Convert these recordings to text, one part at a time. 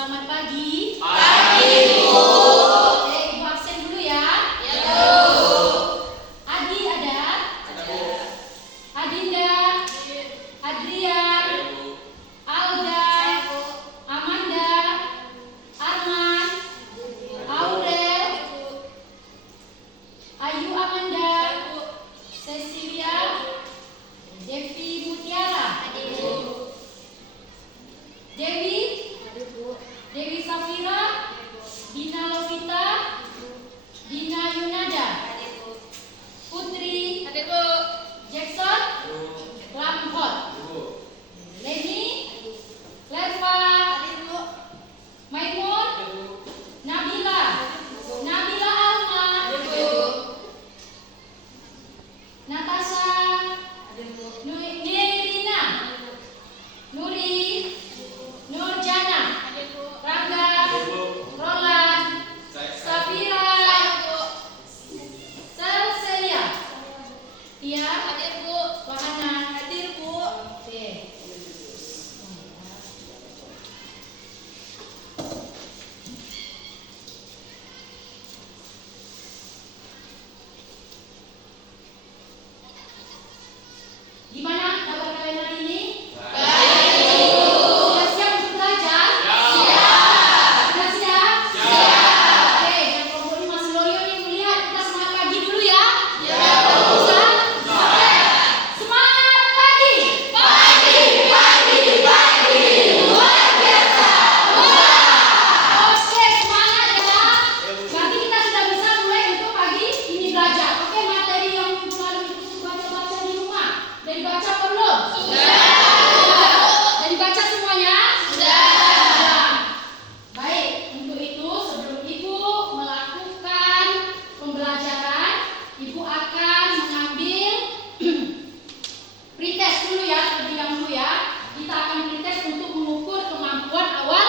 Selamat pagi. Pagi, Bu. Oke, Ibu absen dulu ya. Ya, Bu. Adi ada? Ada, Bu. Adinda, Adrian, Ya, Bu. Alda, Amanda, Arman, Aurel, Ayu Amanda, Cecilia, Devi Mutiara, Dewi Safira, Dina Lovita, Dina Yunada, Putri, Jackson, Lamhot, Leni, Lerva, Maimun, Nabila, Nabila Alma, Natasha, Nirina, Nuri, Nurjana, Rangga, Roland, Safira, Celcelia, Tia, Wahana, Oke. Gimana kabar kalian hari ini? Sudah siap untuk belajar? Sudah siap? Oke, yang kelompok ini masih loyo nih melihat kita semangat pagi dulu ya. Bisa? Semangat pagi. Luar biasa. Oke, semangat ya. Berarti kita sudah bisa mulai untuk pagi ini belajar. Oke, materi yang selalu itu baca-baca di rumah. Dan dibaca belum? Dan dibaca semuanya? Sudah. Baik, untuk itu sebelum Ibu melakukan pembelajaran, Ibu akan mengambil pretest dulu ya, terlebih dahulu ya. Kita akan pretest untuk mengukur kemampuan awal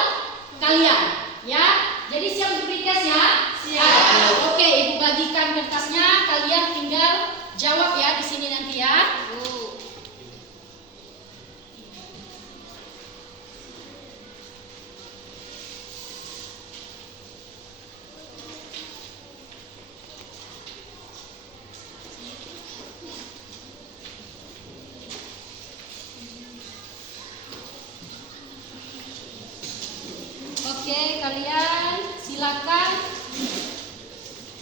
kalian, ya. Jadi siap untuk pretest ya? Siap. Oke, Ibu bagikan kertasnya, kalian tinggal jawab ya di sini nanti ya. Oke, kalian silakan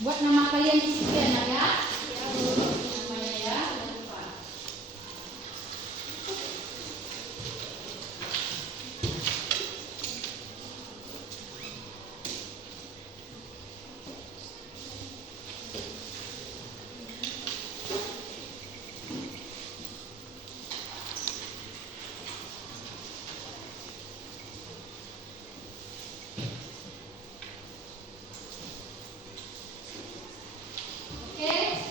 buat nama kalian di situ ya, Nak, ya. Namanya ya. Jangan lupa. Oke.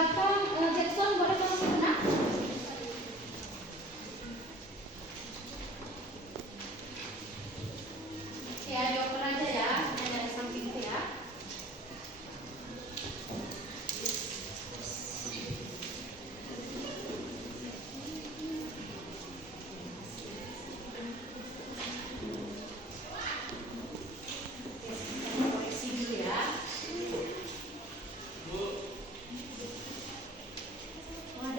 belakang Jackson boleh tolong ke mana? Ya, dioper aja ya. Ada di samping itu ya. Oke, kita koreksi dulu ya. Wah,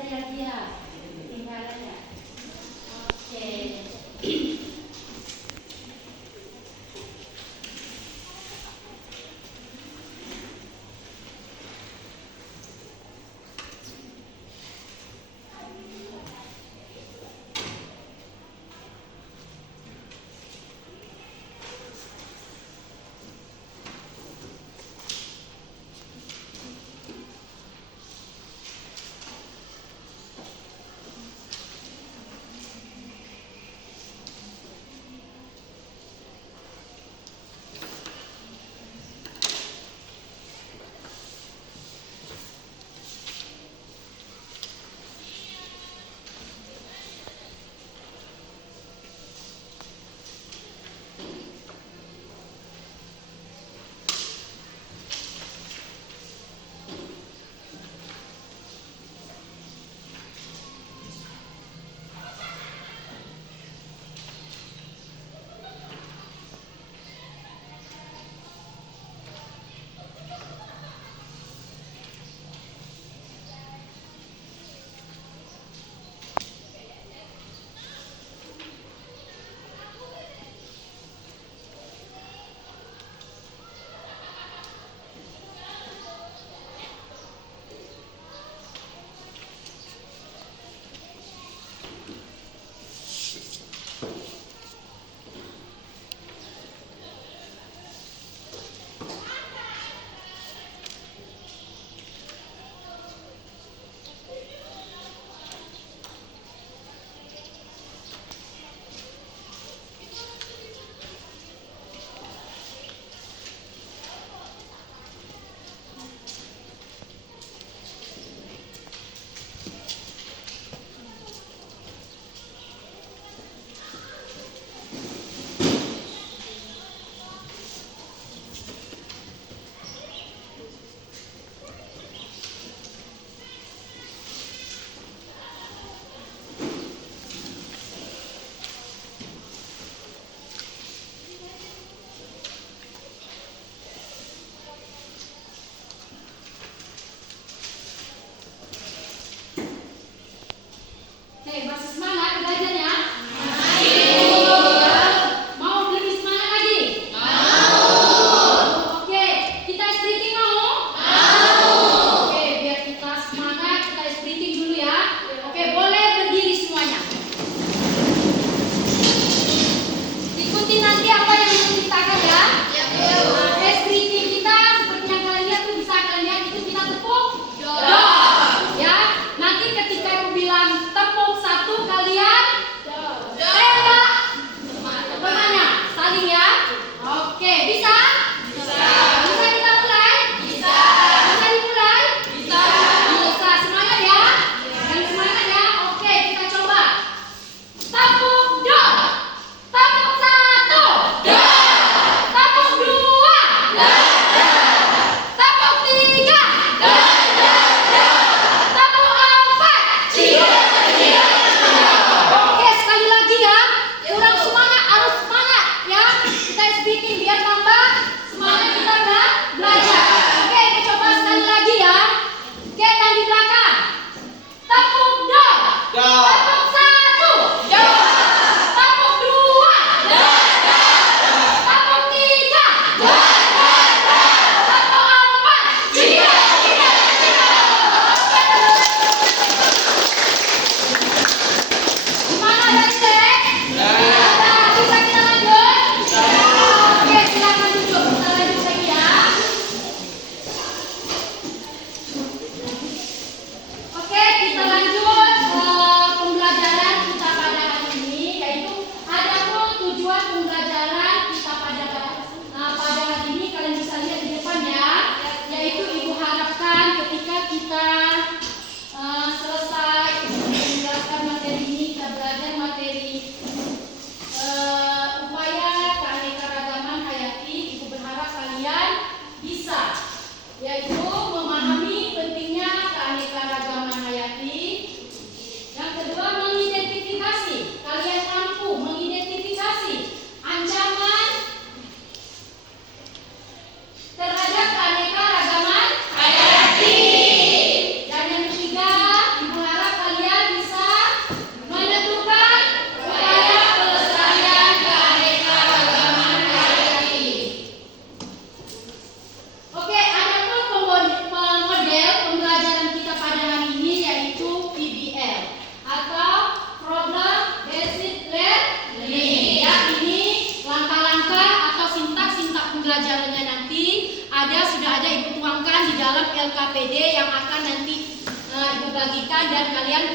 LKPD yang akan nanti Ibu bagikan dan kalian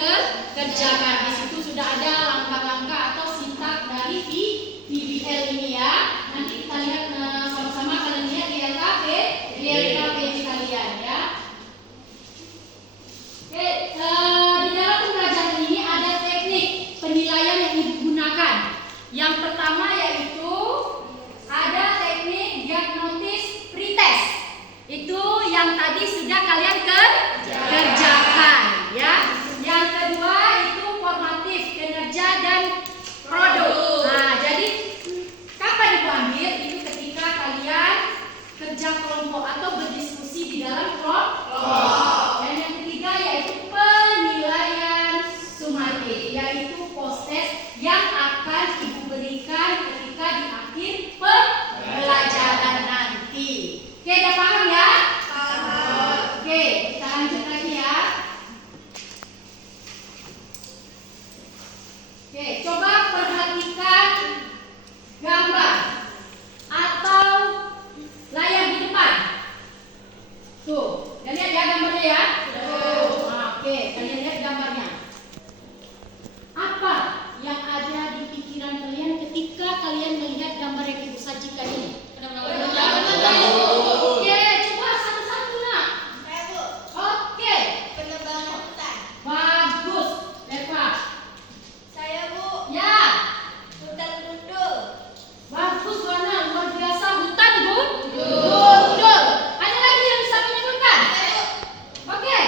kerjakan. Di situ sudah ada langkah-langkah atau sintak dari PBL ini ya. Nanti kita lihat sama-sama, kalian lihat di LKPD kalian ya. Oke, di dalam pembelajaran ini ada teknik penilaian yang digunakan. Yang pertama yaitu ada teknik diagnosis pretest. Itu yang tadi sudah kalian kerjakan ya. Yang kedua itu formatif, kinerja dan produk. Nah, jadi kapan Ibu ambil? Itu ketika kalian kerja kelompok atau berdiskusi di dalam kelompok. Dan yang ketiga yaitu penilaian sumatif, yaitu post test yang akan Ibu berikan ketika di akhir pembelajaran nanti. Oke, udah paham ya? Paham. Oke, kita lanjut lagi ya. Oke, coba perhatikan gambar atau layar di depan. Tuh, kalian lihat ya gambarnya ya? Tuh. Nah, oke, kalian lihat gambarnya. Apa yang ada di pikiran kalian ketika kalian melihat gambar yang Ibu sajikan ini? Oke, coba satu-satu nak. Oke. Bagus, Eva. Ya. Bagus, Wana. Luar biasa. Hutan, Betul. Ada lagi yang bisa menyebutkan? Oke.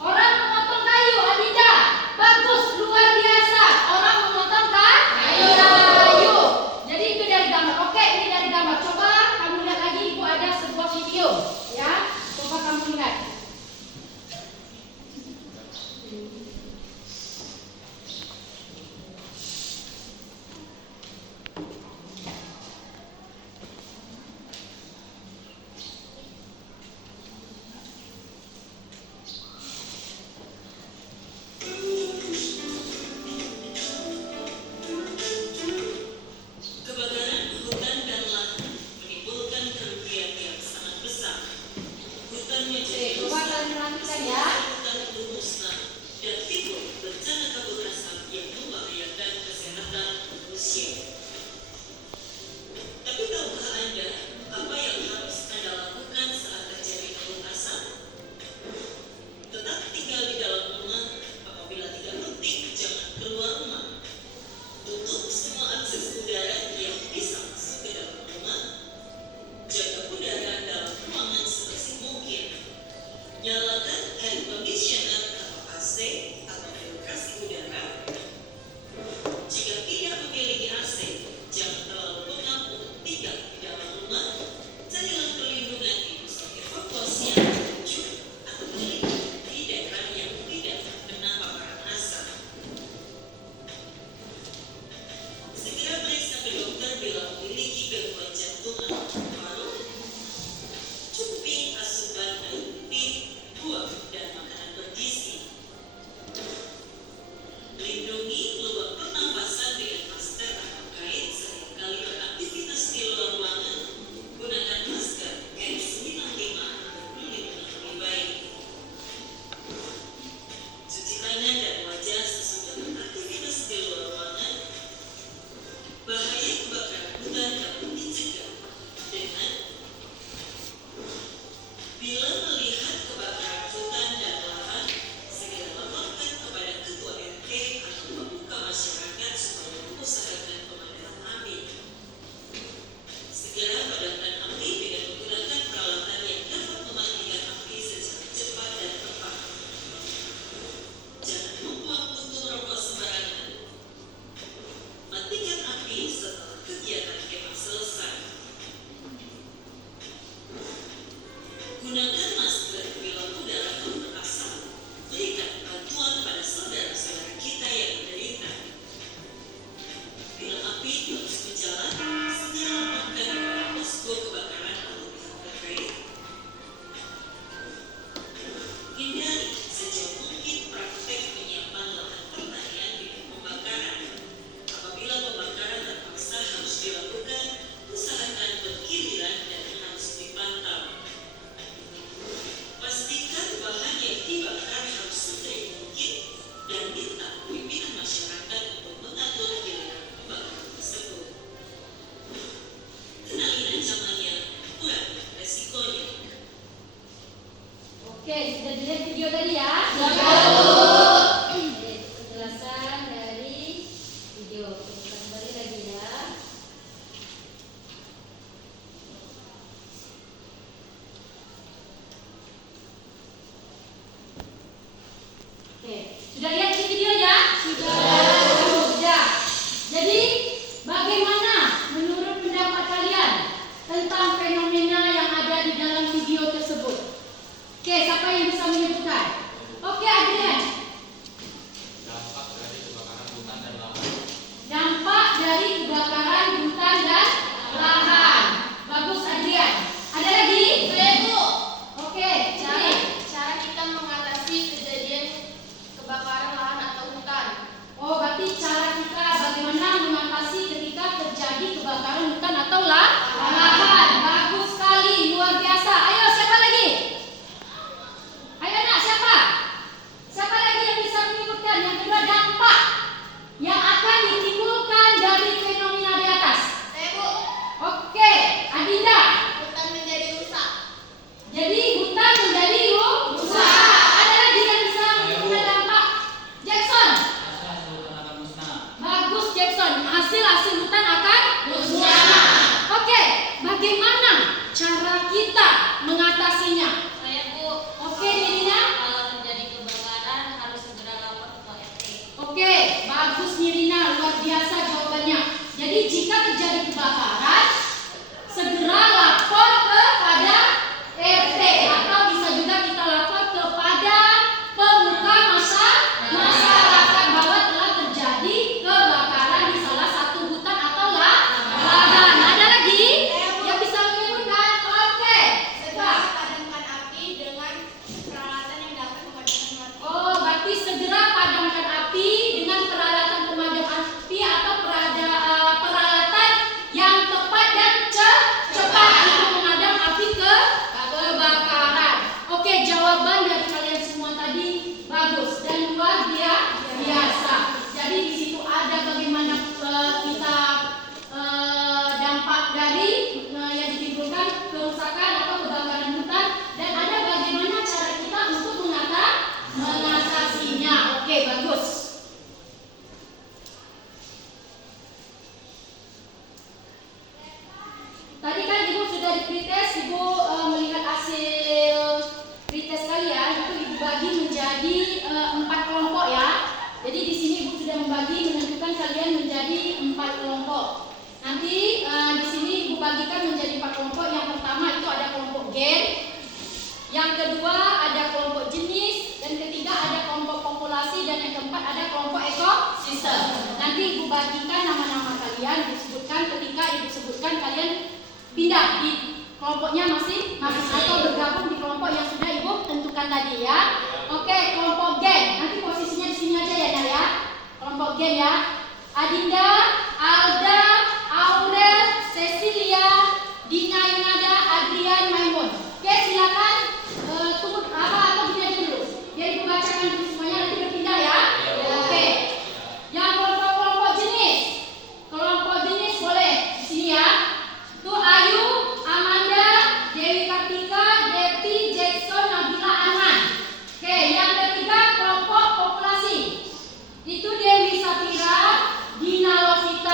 Orang memotong kayu, Adida. Bagus, luar biasa. Orang memotong kayu. Jadi itu dari gambar. Oke, ini dari gambar. Coba kamu lihat lagi, Ibu ada sebuah video, ya. Coba kamu lihat. Kebakaran hutan dan lahan menimbulkan kerugian yang sangat besar. Hutan menjadi Coba kalian perhatikan ya. hutan itu musnah dan timbul bencana kabut asap yang membahayakan kesehatan manusia. Tapi tahukah Anda apa yang harus Anda lakukan saat terjadi kabut asap? Tetap tinggal di dalam rumah. Apabila tidak penting, jangan keluar rumah. Tutup semua akses udara yang bisa masuk ke dalam rumah. Jaga udara dalam ruangan sebersih mungkin. Nyalakan air conditioner atau AC atau filtrasi udara. Jika tidak memiliki AC, jangan terlalu pengap untuk tinggal di dalam rumah. Carilah perlindungan di pusat evakuasi yang menuju atau berlindung di daerah yang tidak terkena paparan asap. Segera periksa ke dokter bila memiliki gangguan jantung atau paru. Cukupi asupan air putih 2 Oke, sudah dilihat video tadi ya? Sudah. Oke, penjelasan dari video. Kita kembali lagi ya. Oke, sudah lihat di videonya? Sudah. Jadi, bagaimana menurut pendapat kalian tentang fenomena yang ada di dalam video tersebut? Oke, siapa yang bisa menyebutkan? Oke, Adrian. Dampak dari kebakaran hutan dan lahan. Dampak dari kebakaran hutan dan lahan. Bagus, Adrian. Ada lagi? Saya Bu, Oke, cara kita mengatasi kejadian kebakaran lahan atau hutan. Oh, berarti cara kita bagaimana mengatasi ketika terjadi kebakaran hutan atau lahan. Bagus sekali, luar biasa. Ayo, siapa lagi? Ayo nak, siapa? Siapa lagi yang bisa menyebutkan? Yang kedua, dampak yang akan ditimbulkan dari fenomena di atas. Saya Bu, Oke, Adinda. hutan menjadi rusak. Jadi hutan menjadi rusak. Ada lagi yang bisa menyebutkan dampak? Jackson. Hasil hutan akan musnah. Bagus Jackson, hasil hutan akan musnah. Oke, bagaimana cara kita mengatasinya? Saya Bu, Oke, Nirina. kalau terjadi kebakaran harus segera lapor ke RT. Oke, bagus Nirina, luar biasa jawabannya. Jadi jika terjadi kebakaran, segera lapor kepada RT atau bisa juga kita lapor kepada pemuka masyarakat bahwa telah terjadi kebakaran di salah satu hutan atau lahan. Ada lagi yang bisa menyebutkan? Oke, Segera padamkan api dengan peralatan yang dapat memadamkan api. oh, berarti segera padamkan api dengan peralatan pemadam api atau peralatan yang tepat dan cepat untuk memadam api kebakaran. Oke, jawaban dari kalian semua tadi bagus dan luar biasa. Jadi di situ ada bagaimana kita dampak dari yang ditimbulkan kerusakan atau kebakaran hutan dan ada bagaimana cara kita untuk mengatasinya. Oke, bagus. Tadi kan Ibu sudah di pretest, Ibu melihat hasil pretest kalian itu Ibu bagi menjadi 4 kelompok ya. Jadi di sini Ibu sudah membagi menentukan kalian menjadi 4 kelompok. Nanti di sini Ibu bagikan menjadi 4 kelompok. Yang pertama itu ada kelompok gen, yang kedua ada kelompok jenis, dan ketiga ada kelompok populasi, dan yang keempat ada kelompok ekosistem. Nanti Ibu bagikan nama-nama kalian, disebutkan ketika Ibu sebutkan kalian pindah di kelompoknya masing-masing atau bergabung di kelompok yang sudah Ibu tentukan tadi ya. Oke, kelompok gen. Nanti posisinya di sini aja ya, Nak ya. Kelompok gen ya. Adinda, Alda, Aurel, Cecilia, Dina Yunada, Adrian, Maimun. Oke, silakan tunggu atau gini aja dulu. Biar Ibu bacakan dulu semuanya, nanti berpindah ya. Oke. Yang kelompok jenis. Kelompok jenis boleh di sini ya. Itu Ayu, Amanda, Dewi Kartika, Devi, Jackson, Nabila, Aman. Oke, yang ketiga kelompok populasi. Itu Dewi Satira, Dina Lovita,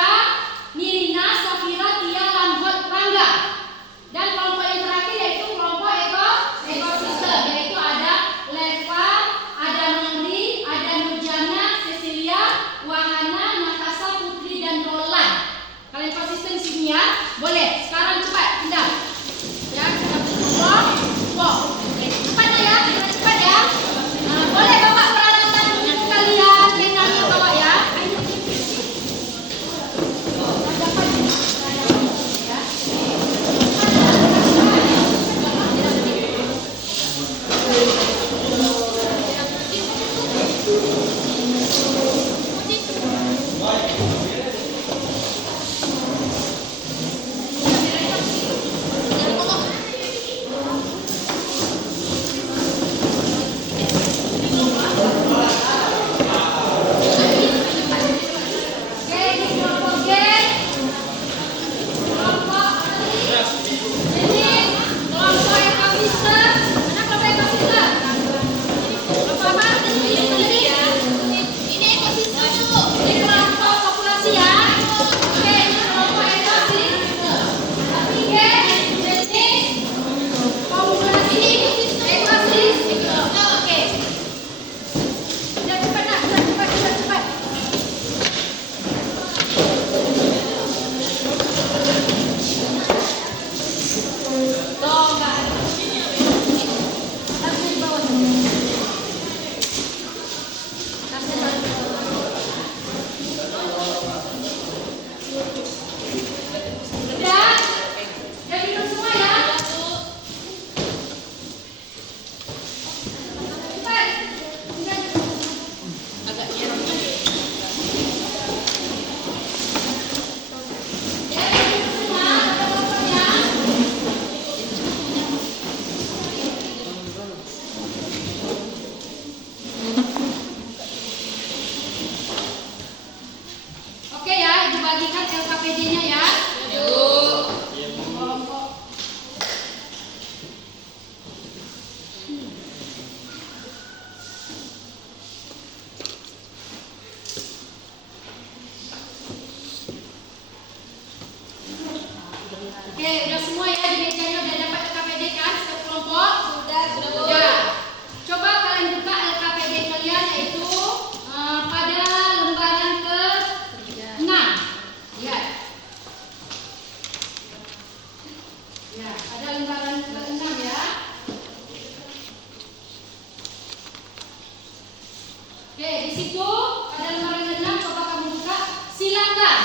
Oke, di situ ada lembaran 6, coba kamu buka. Silakan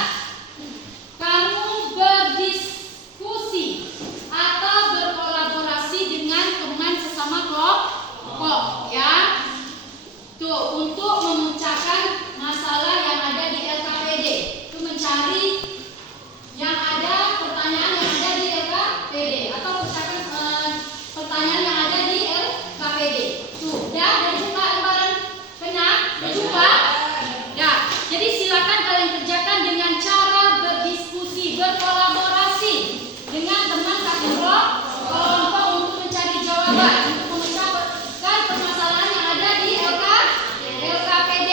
kamu berdiskusi atau berkolaborasi dengan teman sesama kelompok, ya. Tuh, untuk memecahkan masalah yang ada di LKPD. Itu mencari yang ada pertanyaan yang ada di LKPD atau pecahkan pertanyaan yang ada di LKPD. Tuh, udah buka lembaran kena, jumpa. Nah, jadi silakan kalian kerjakan dengan cara berdiskusi, berkolaborasi dengan teman satu kelompok untuk mencari jawaban, untuk memecahkan permasalahan yang ada di LKPD.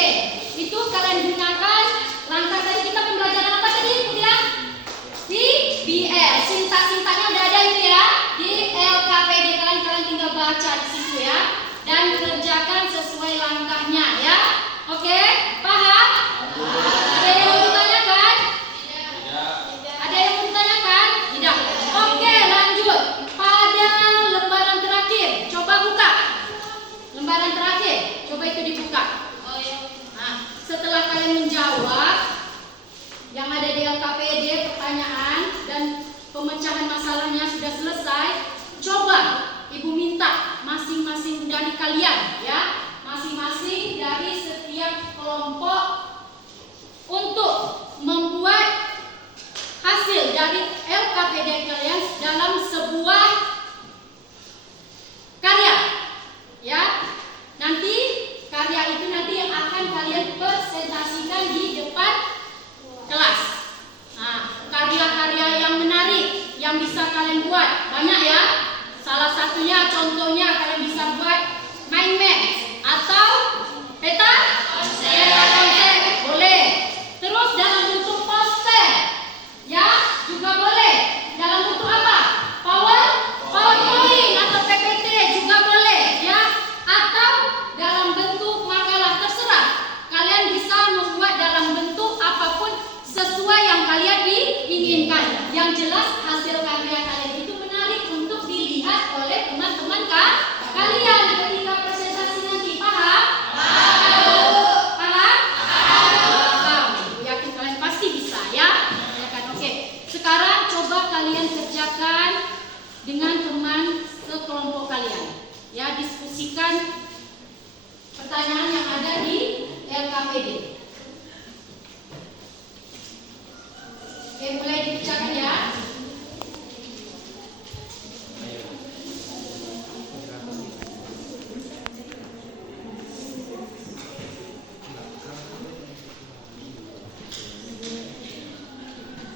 Itu kalian gunakan langkah tadi kita pembelajaran apa tadi, ya? Di BL. Sintak-sintaknya udah ada itu ya di LKPD. Kalian tinggal baca di situ ya dan kerjakan sesuai langkahnya ya. Oke, paham? Ada yang mau ditanyakan? Ada yang mau ditanyakan? Tidak. Oke, lanjut pada lembaran terakhir. Coba buka lembaran terakhir. Coba itu dibuka. Nah, setelah kalian menjawab yang ada di LKPD, pertanyaan dan pemecahan masalahnya sudah selesai, coba Ibu minta masing-masing dari kalian ya, masing-masing dari setiap kelompok untuk membuat hasil dari LKPD kalian dalam sebuah karya ya. Nanti karya itu nanti yang akan kalian presentasikan di depan kelas. Nah, karya-karya yang menarik yang bisa kalian buat banyak ya. Salah satunya contohnya kalian bisa buat mind map atau peta konsep, boleh. Terus dalam bentuk poster ya juga boleh. Dalam bentuk apa? PowerPoint atau PPT juga boleh ya. Atau dalam bentuk makalah, terserah. Kalian bisa membuat dalam bentuk apapun sesuai yang kalian inginkan. Yang jelas hasil karya kalian itu menarik untuk dilihat oleh teman-teman kalian ketika presentasi nanti. Paham? Paham? Ibu yakin kalian pasti bisa ya. Oke. Sekarang coba kalian kerjakan dengan teman sekelompok kalian. Ya, diskusikan pertanyaan yang ada di LKPD. Oke, mulai dibacakan ya.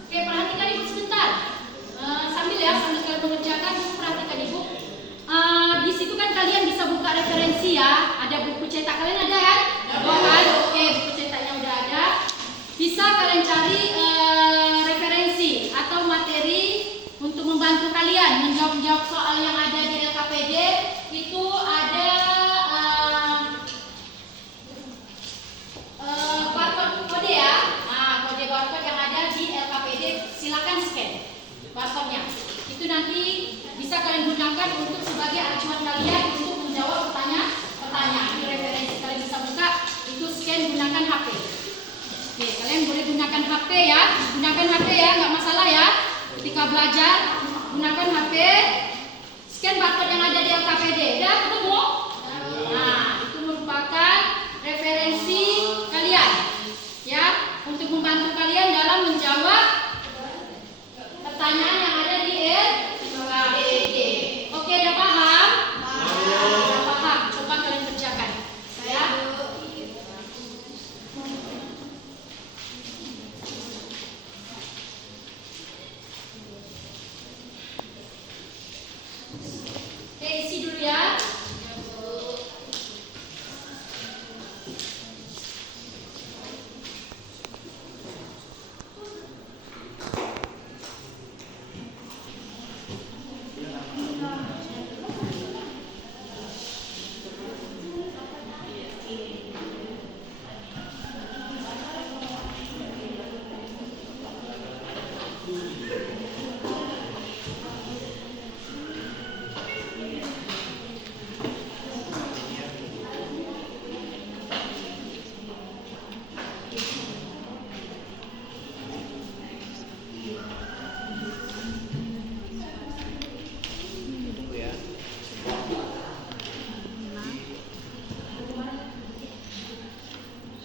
Oke, perhatikan Ibu sebentar. Sambil kalian mengerjakan, perhatikan Ibu. Di situ kan kalian bisa buka referensi ya. Ada buku cetak kalian ada ya? Kan? Oke, buku cetaknya udah ada. Bisa kalian cari referensi atau materi untuk membantu kalian menjawab soal yang ada di LKPD. Itu ada barcode kode ya. Nah, kode barcode yang ada di LKPD silakan scan barcode-nya. Itu nanti bisa kalian gunakan untuk sebagai acuan kalian untuk menjawab pertanyaan. Itu referensi kalian bisa buka, itu scan gunakan HP. Oke, kalian boleh gunakan HP ya. Gunakan HP ya, nggak masalah ya. Ketika belajar gunakan HP.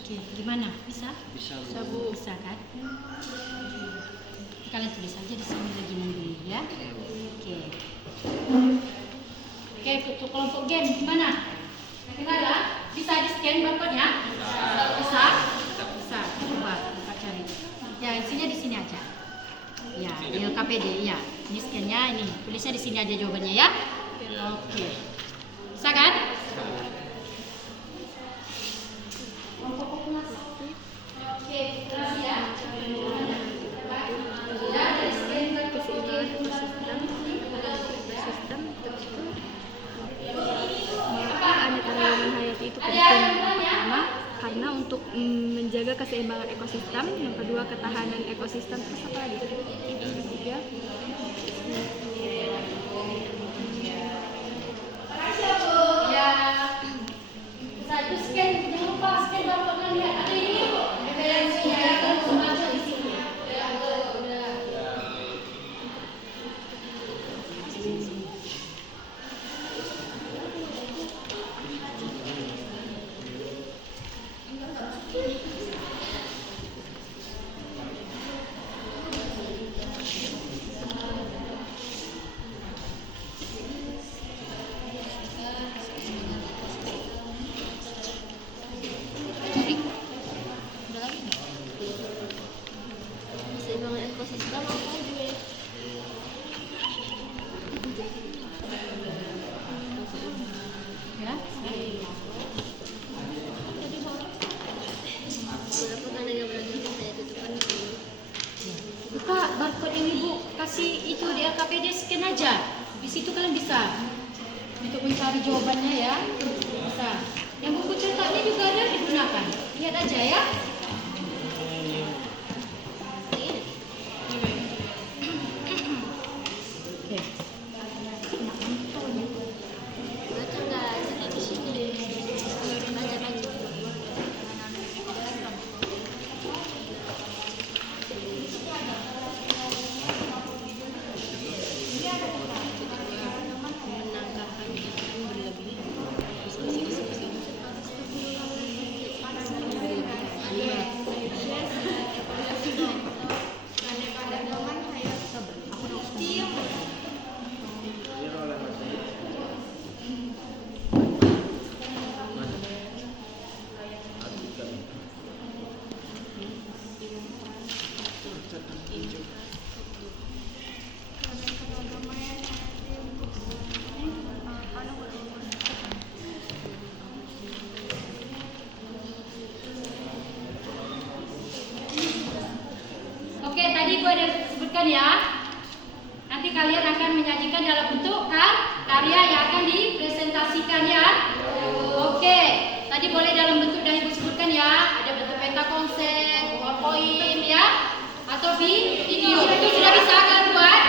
Oke, gimana? Bisa? Bisa, Bisa, Bu. Bisa kan? Kalian tulis aja di sini lagi nanti ya. Oke. Oke, untuk kelompok gen gimana? Ada? Bisa di scan barcode-nya? Bisa? Bisa. Coba kita cari. Ya, isinya di sini aja. Ya, di LKPD ya. Ini scan-nya ini. Tulisnya di sini aja jawabannya ya. Oke. Bisa kan? Kelompok populasi. Oke, terus ya. Sudah dari scan Keseimbangan ekosistem aneka hayati itu penting. Pertama, karena untuk menjaga keseimbangan ekosistem. Yang kedua, ketahanan ekosistem. Terus apa lagi? Yang ketiga, ya. Bisa itu scan, jangan lupa scan barcode-nya lihat. Ada ini Bu. Referensinya ya, kalau mau baca di sini. Udah. Keseimbangan ekosistem apa gue? Ya. Berapa kan ada berarti saya tutupkan dulu. Buka barcode ini Bu, kasih itu di LKPD scan aja. Di situ kalian bisa untuk mencari jawabannya ya. Bisa. Yang buku cetaknya juga ada digunakan. Lihat aja ya. Oke. Baca nggak? Jadi di sini deh. Baca. Menangkapkan yang berlebih. Oke, tadi gue ada sebutkan ya. Nanti kalian akan menyajikan dalam bentuk karya yang akan dipresentasikan ya. Oke, tadi boleh dalam bentuk yang ibu sebutkan ya. Ada bentuk peta konsep, PowerPoint ya, atau video. Itu sudah bisa kalian buat?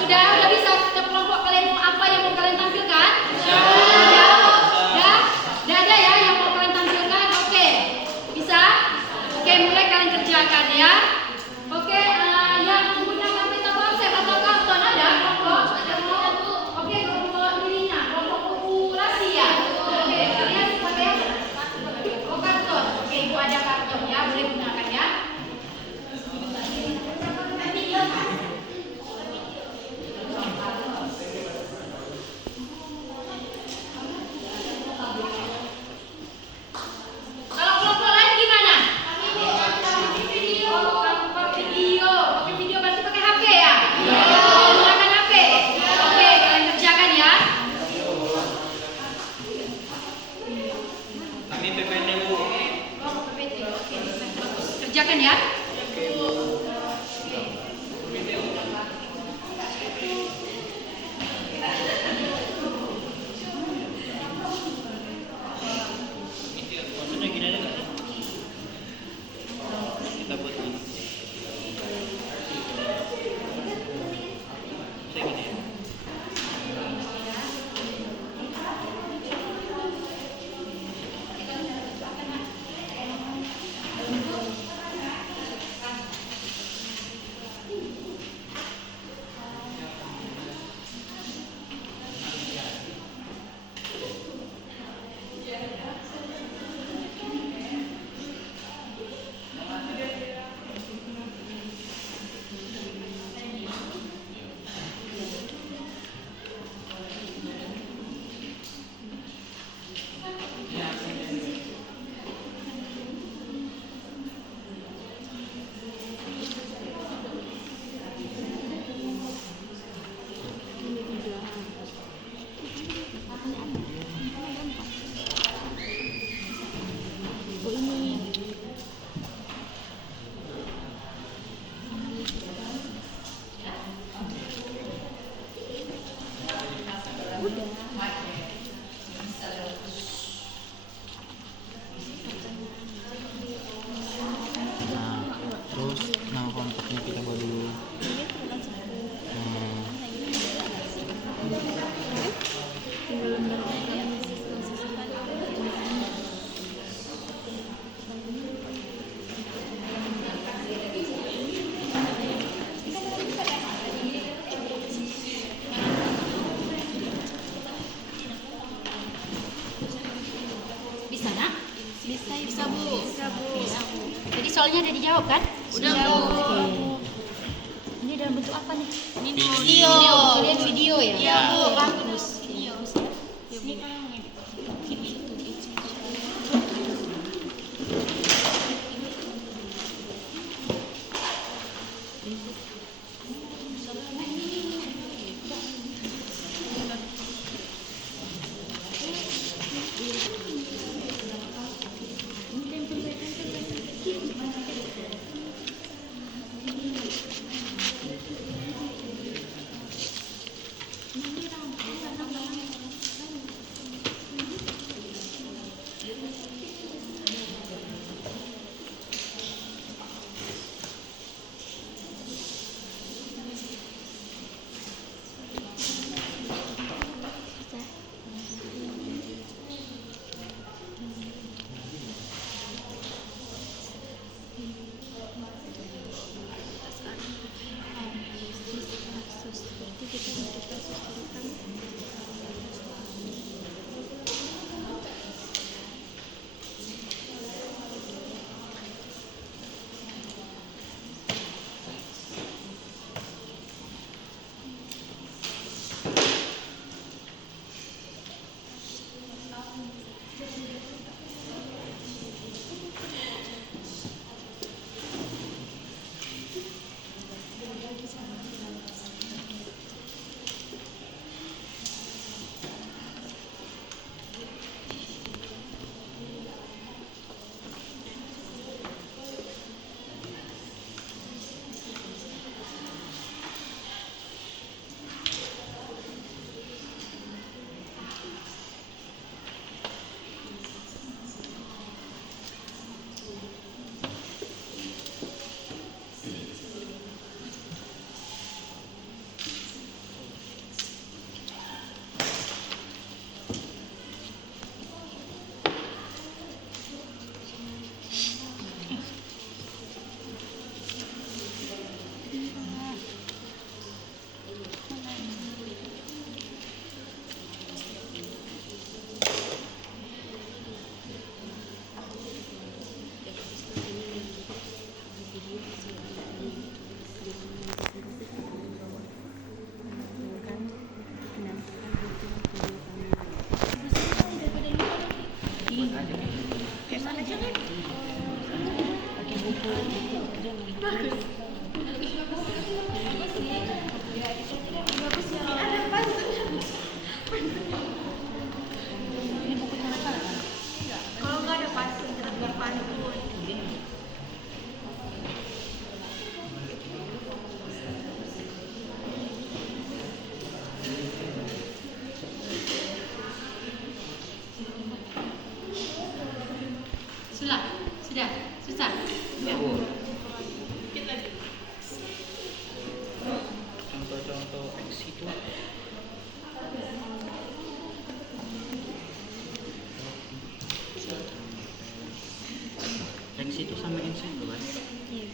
Sudah bisa setiap kelompok kalian mau apa yang mau kalian tampilkan? Ya. Udah ada ya yang mau kalian tampilkan? Oke, bisa? Oke, mulai kalian kerjakan ya. Oke, yang menggunakan peta konsep atau karton ada kelompok? Ada kelompok? Oke, kelompok Nirina, kelompok populasi ya. Oke, kalian pakai karton. Oke, ibu ada karton ya, boleh gunakan ya. Kalau kelompok lain gimana? Pakai video berarti pakai HP ya? Menggunakan HP. Oke, kalian kerjakan ya. Kami PPT Bu. Oh, PPT. Oke, bagus. Kerjakan ya. Maksudnya gini aja nggak? Kita buat ini. Saya gini ya. Bisa Bu. Bisa Bu. Jadi soalnya udah dijawab kan? Udah, Bu. Ini dalam bentuk apa nih? Ini Video. Kalian video ya? Iya, Bu. Bagus. Video. Ini kalau ngedit. Kalau nggak ada pantun, nggak pantun. Sudah? Susah? Ya, Bu. Dikit lagi. Contoh-contoh X itu. X itu sama X itu kan? Iya.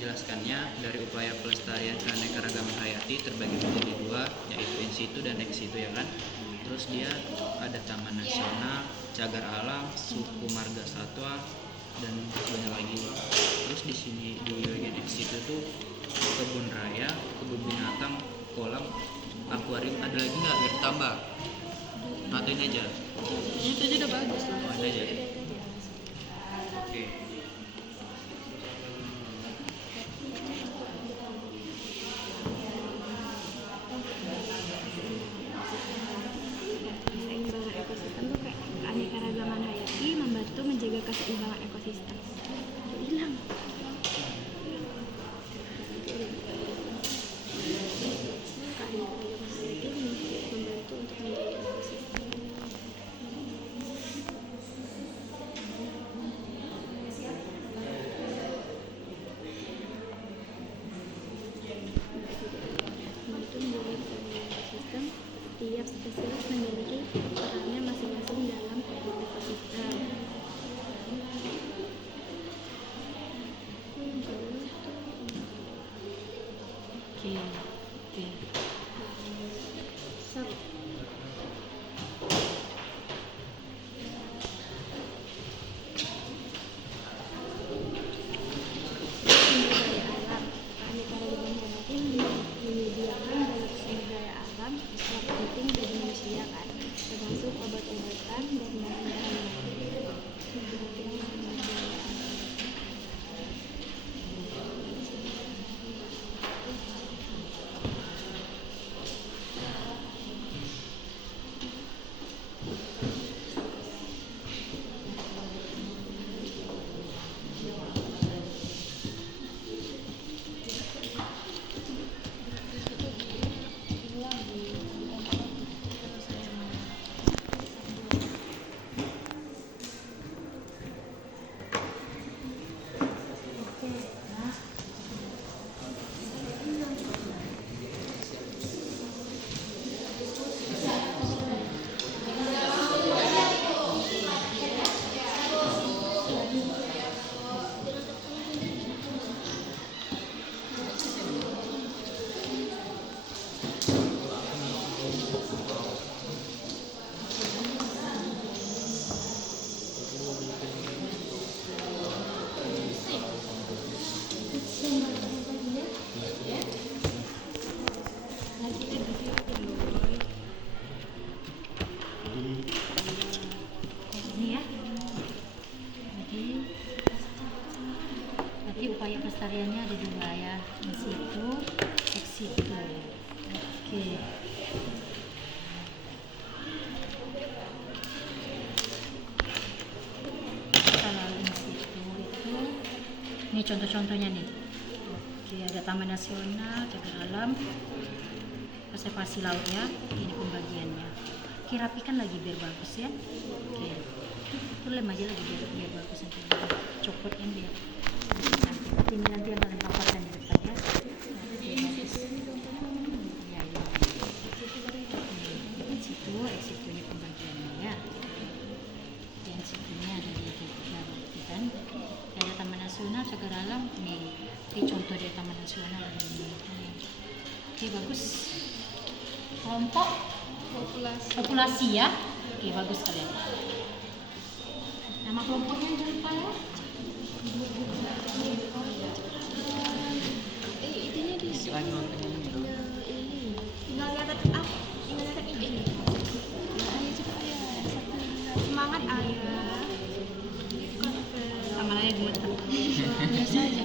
menjelaskannya, dari upaya pelestarian keanekaragaman hayati terbagi menjadi dua, yaitu in situ dan ex situ ya kan. Terus dia ada taman nasional, cagar alam, suku marga satwa, dan banyak lagi. Terus di sini di bagian ex situ tuh kebun raya, kebun binatang, kolam, akuarium. Ada lagi nggak biar tambah? Matiin aja. Itu aja udah bagus lah. Matiin aja. Oke. Keseimbangan ekosistem tuh kayak keanekaragaman hayati membantu menjaga keseimbangan ekosistem. Hilang. Keanekaragaman hayati membantu untuk menjaga ekosistem. Membantu menjaga keseimbangan ekosistem. Tiap spesies memiliki perannya masing-masing dalam ekosistem. Oke. So, sumber daya alam. Keanekaragaman hayati menyediakan banyak sumber daya alam yang penting bagi manusia kan, termasuk obat-obatan dan bahan-bahan lain. Kemudian sumber daya alam. Ini ya. Berarti upaya pelestariannya ada dua ya, in situ, ex situ. Oke. Kalau in situ itu, ini contoh-contohnya nih. Oke, ada taman nasional, cagar alam, konservasi laut ya. Ini pembagiannya. Oke, rapikan lagi biar bagus ya. Oke. Itu lem aja lagi biar bagus nanti. Copot yang biar nanti ini nanti yang kalian paparkan di depan ya. Ya, ya. Di situ, eksitunya pembagiannya ya. Dan situnya ada di tiga bukti kan. Ada taman nasional, cagar alam. Nih, ini contoh dari taman nasional ada ini. Oke, bagus. Kelompok populasi ya. Oke, bagus kalian. Nama kelompoknya jangan lupa ya. Intinya di Sedikit lagi nontonnya. ini. Tinggal lihat ini. Ayo cepat ya. Semangat ayah. Sama lagi gemeter. Biasa aja.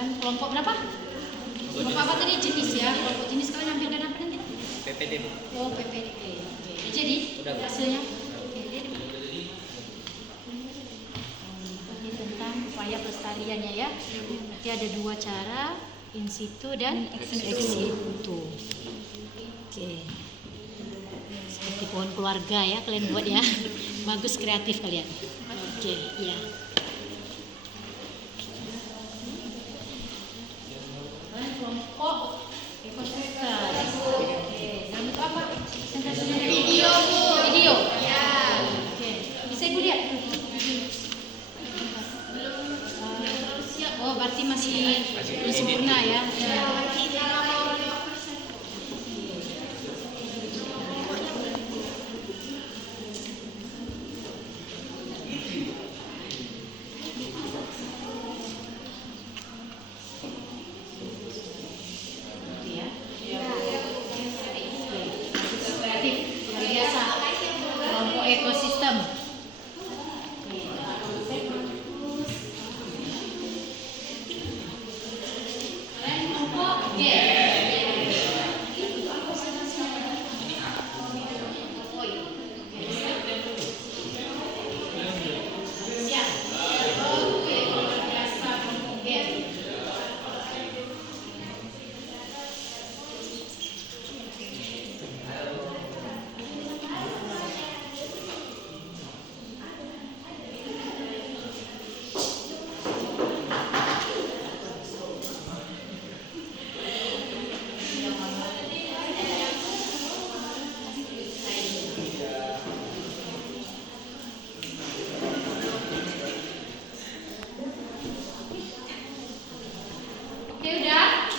Kalian kelompok berapa? Kelompok apa tadi? Jenis ya. Kelompok jenis kalian ambilkan apa nanti? PPD. Oh, PPDP. Oke. Jadi Udah, Bu. hasilnya? Oke. Ini tentang upaya pelestariannya ya. Nanti ada 2 cara, in situ dan ex situ. Oke. Seperti pohon keluarga ya kalian buat ya. Bagus, kreatif kalian. Oke, ya. Kalian kelompok ekosistem. Oke, dalam bentuk apa? Video, Bu. Video. Ya. Oke. Bisa Ibu lihat? Oh, berarti masih belum sempurna ya. Ya. Gitu ya. Kreatif, luar biasa. Kelompok ekosistem. Kalian kelompok G. Oh, iya. Siap. Oke, luar biasa kelompok G. Oke, udah?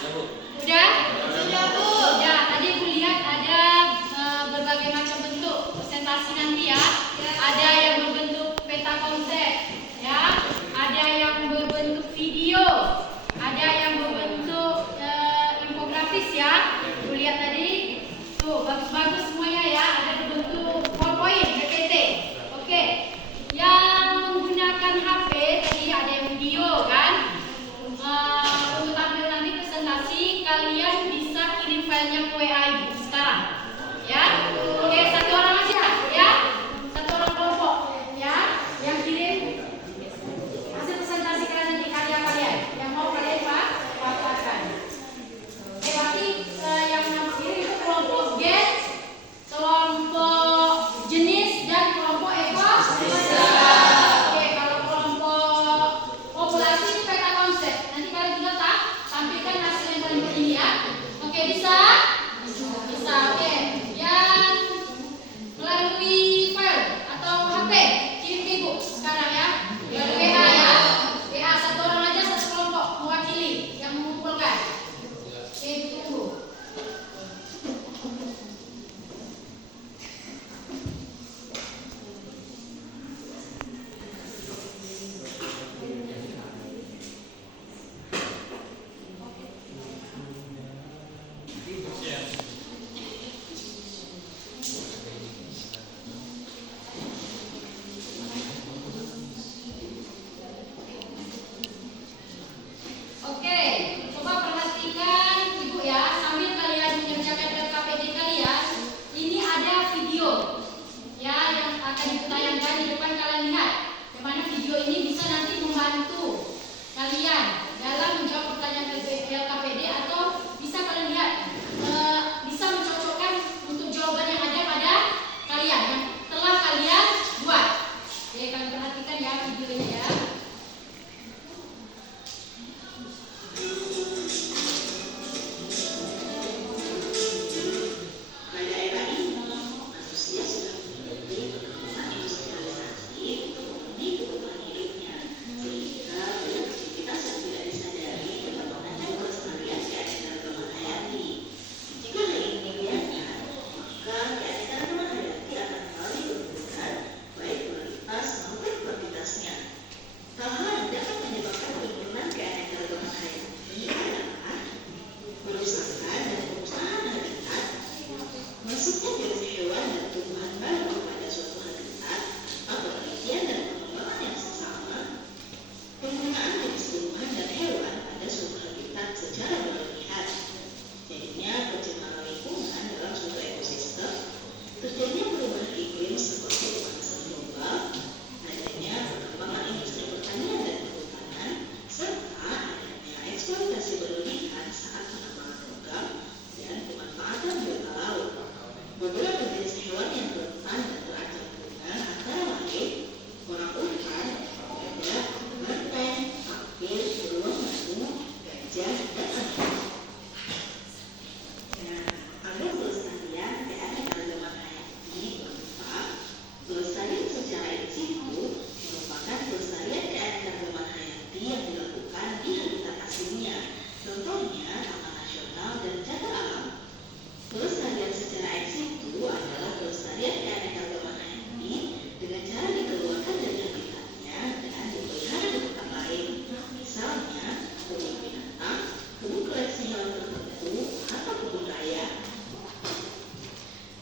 Udah? Sudah, Bu. Udah, tadi aku lihat ada berbagai macam bentuk presentasi nanti ya. Ada yang berbentuk peta konsep, ya. Ada yang berbentuk video. Ada yang berbentuk infografis ya. Aku lihat tadi. Tuh, bagus-bagus semuanya ya. Ada berbentuk PowerPoint, PPT. Oke. Yang menggunakan HP tadi ada yang video kan? Untuk tampil nanti presentasi kalian bisa kirim filenya ke WA Ibu sekarang ya. Oke, 1 orang aja ya, 1 orang kelompok ya yang kirim hasil presentasi kalian nanti, karya kalian yang mau kalian paparkan. Oke, berarti yang kirim itu kelompok G, kelompok jenis dan kelompok ekosistem. Oke, kalau kelompok populasi itu peta konsep. Nanti kalian juga tampilkan hasil yang paling penting ya. Oke, bisa? Bisa. Oke. Yang melalui file atau HP kirim ke Ibu sekarang ya. Melalui WA ya. WA 1 orang aja 1 kelompok mewakili yang mengumpulkan. Oke, Ibu tunggu. gajah, dan anjing. Nah, agar pelestarian keanekaragaman hayati berupa pelestarian secara in situ merupakan pelestarian keanekaragaman hayati yang dilakukan di habitat aslinya. Contohnya Taman Nasional dan Cagar Alam. Pelestarian secara ex situ adalah pelestarian keanekaragaman hayati dengan cara dikeluarkan dari habitatnya dan dipelihara di tempat lain. Misalnya, kebun binatang, kebun koleksi hewan tertentu, atau kebun raya.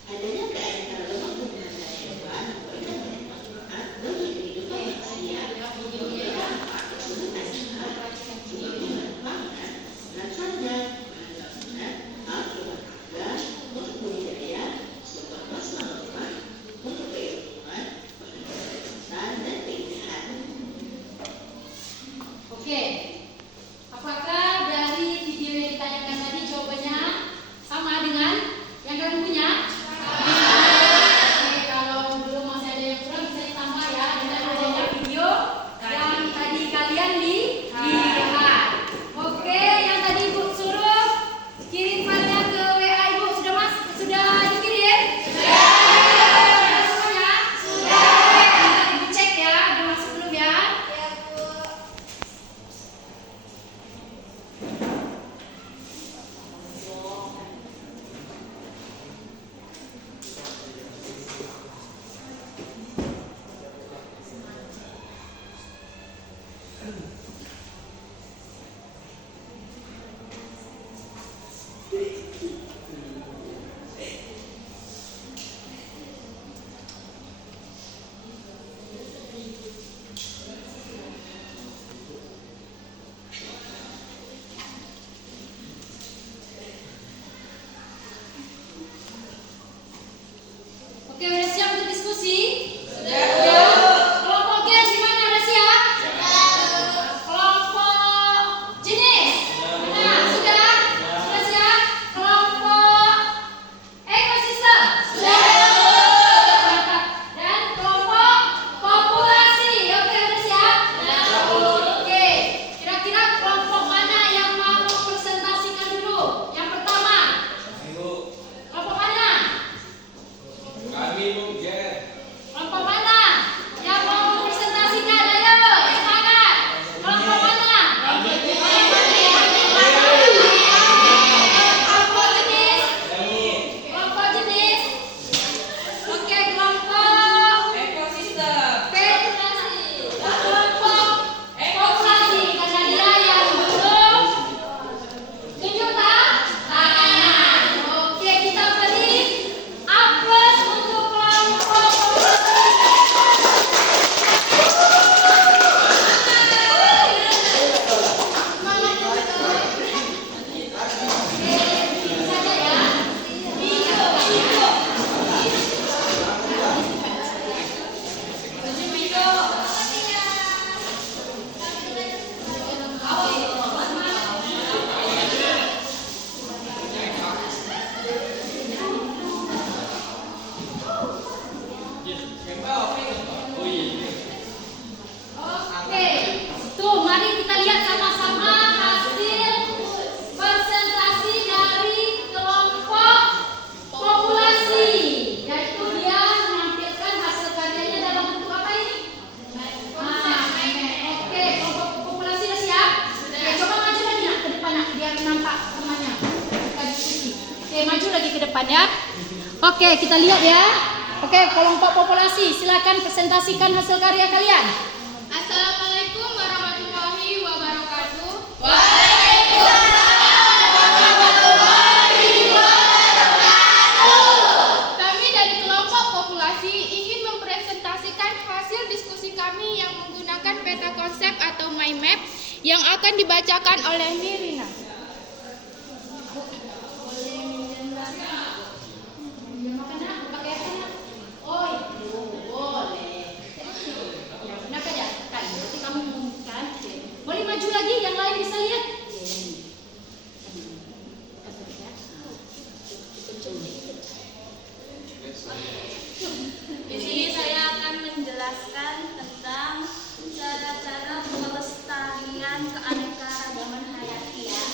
Adanya keanekaragaman hubungan dan hewan memberikan banyak manfaat bagi kehidupan manusia. Memberikan manfaat tersebut adalah sebagai bahan pangan, bahan sandang, bahan bangunan, alat rumah tangga, untuk budidaya, sumber plasma lemak, untuk keilmuan, bahan kesehatan, dan keindahan. Oke, apakah dari video yang ditanyakan tadi jawabannya sama dengan yang kalian punya? Oke, kalau belum masih ada yang kurang bisa ditambah ya dengan adanya video yang tadi kalian lihat. Oke, yang tadi Ibu suruh kirim filenya ke WA Ibu sudah dikirim? Sudah semuanya? Sudah. Ibu cek ya, udah masuk belum ya? Oke, udah siap untuk diskusi? Sudah. Kelompok gen gimana? Udah siap? Kelompok jenis? Nah, sudah? Sudah siap? Kelompok ekosistem? Sudah. Dan kelompok populasi? Oke, udah siap? Oke, kira-kira kelompok mana yang mau presentasikan dulu? Yang pertama, kelompok mana? Kami mungkin. Kelompok mana yang mau presentasikan? Ayo, yang tangan. Kelompok mana? Kelompok jenis. Kelompok jenis. Oke, kelompok Ekosistem. populasi. Kelompok populasi. Karena dia yang belum tunjuk tangan. Oke, kita beri aplaus untuk kelompok populasi. Saja ya. Oke, tuh mari kita lihat sama-sama hasil presentasi dari kelompok populasi, yaitu dia menampilkan hasil karyanya dalam bentuk apa ini? Oke, kelompok populasi sudah siap? Oke, coba maju lagi nak ke depan nak, biar nampak semuanya. Kita diskusi. Oke, maju lagi ke depan ya. Oke, kita lihat ya. Oke, kelompok populasi, silakan presentasikan hasil karya kalian. Assalamualaikum warahmatullahi wabarakatuh. Kami dari kelompok populasi ingin mempresentasikan hasil diskusi kami yang menggunakan peta konsep atau mind map yang akan dibacakan oleh Nirina. Pakai apa nak? Oh, itu boleh. Nah, kan? Berarti kamu mengumumkan. Boleh maju lagi, yang lain bisa lihat. Di sini saya akan menjelaskan tentang cara-cara pelestarian keanekaragaman hayati ya.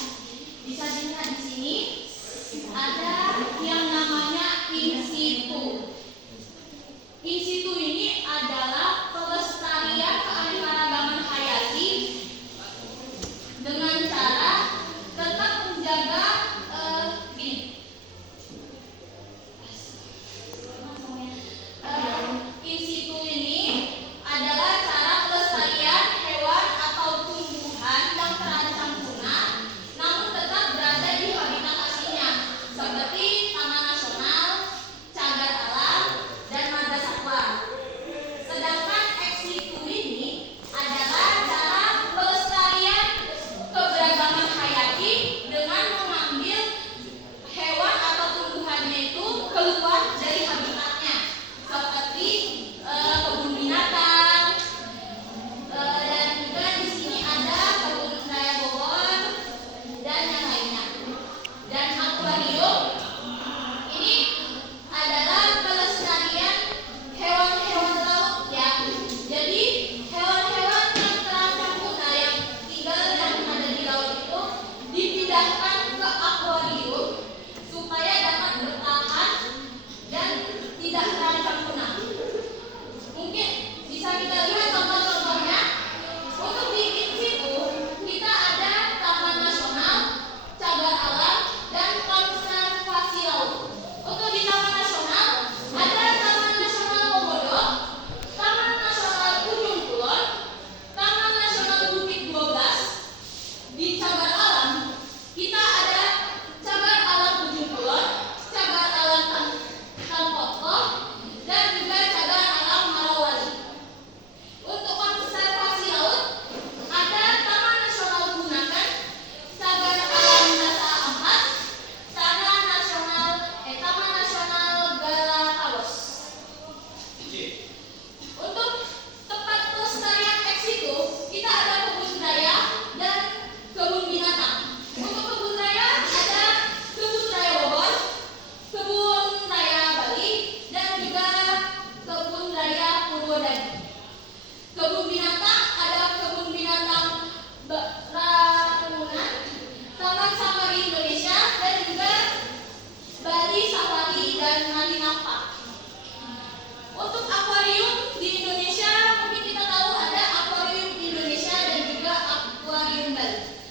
Untuk akuarium di Indonesia, mungkin kita tahu ada akuarium Indonesia dan juga akuarium Bali.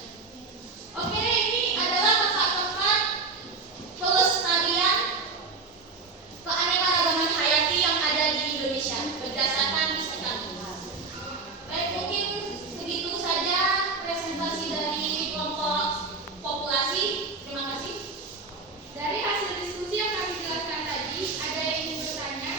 Oke, ini adalah tempat-tempat pelestarian keanekaragaman hayati yang ada di Indonesia berdasarkan riset kami. Baik, mungkin begitu saja presentasi dari kelompok populasi. Terima kasih. Dari hasil diskusi yang kami jelaskan tadi, ada yang ingin bertanya?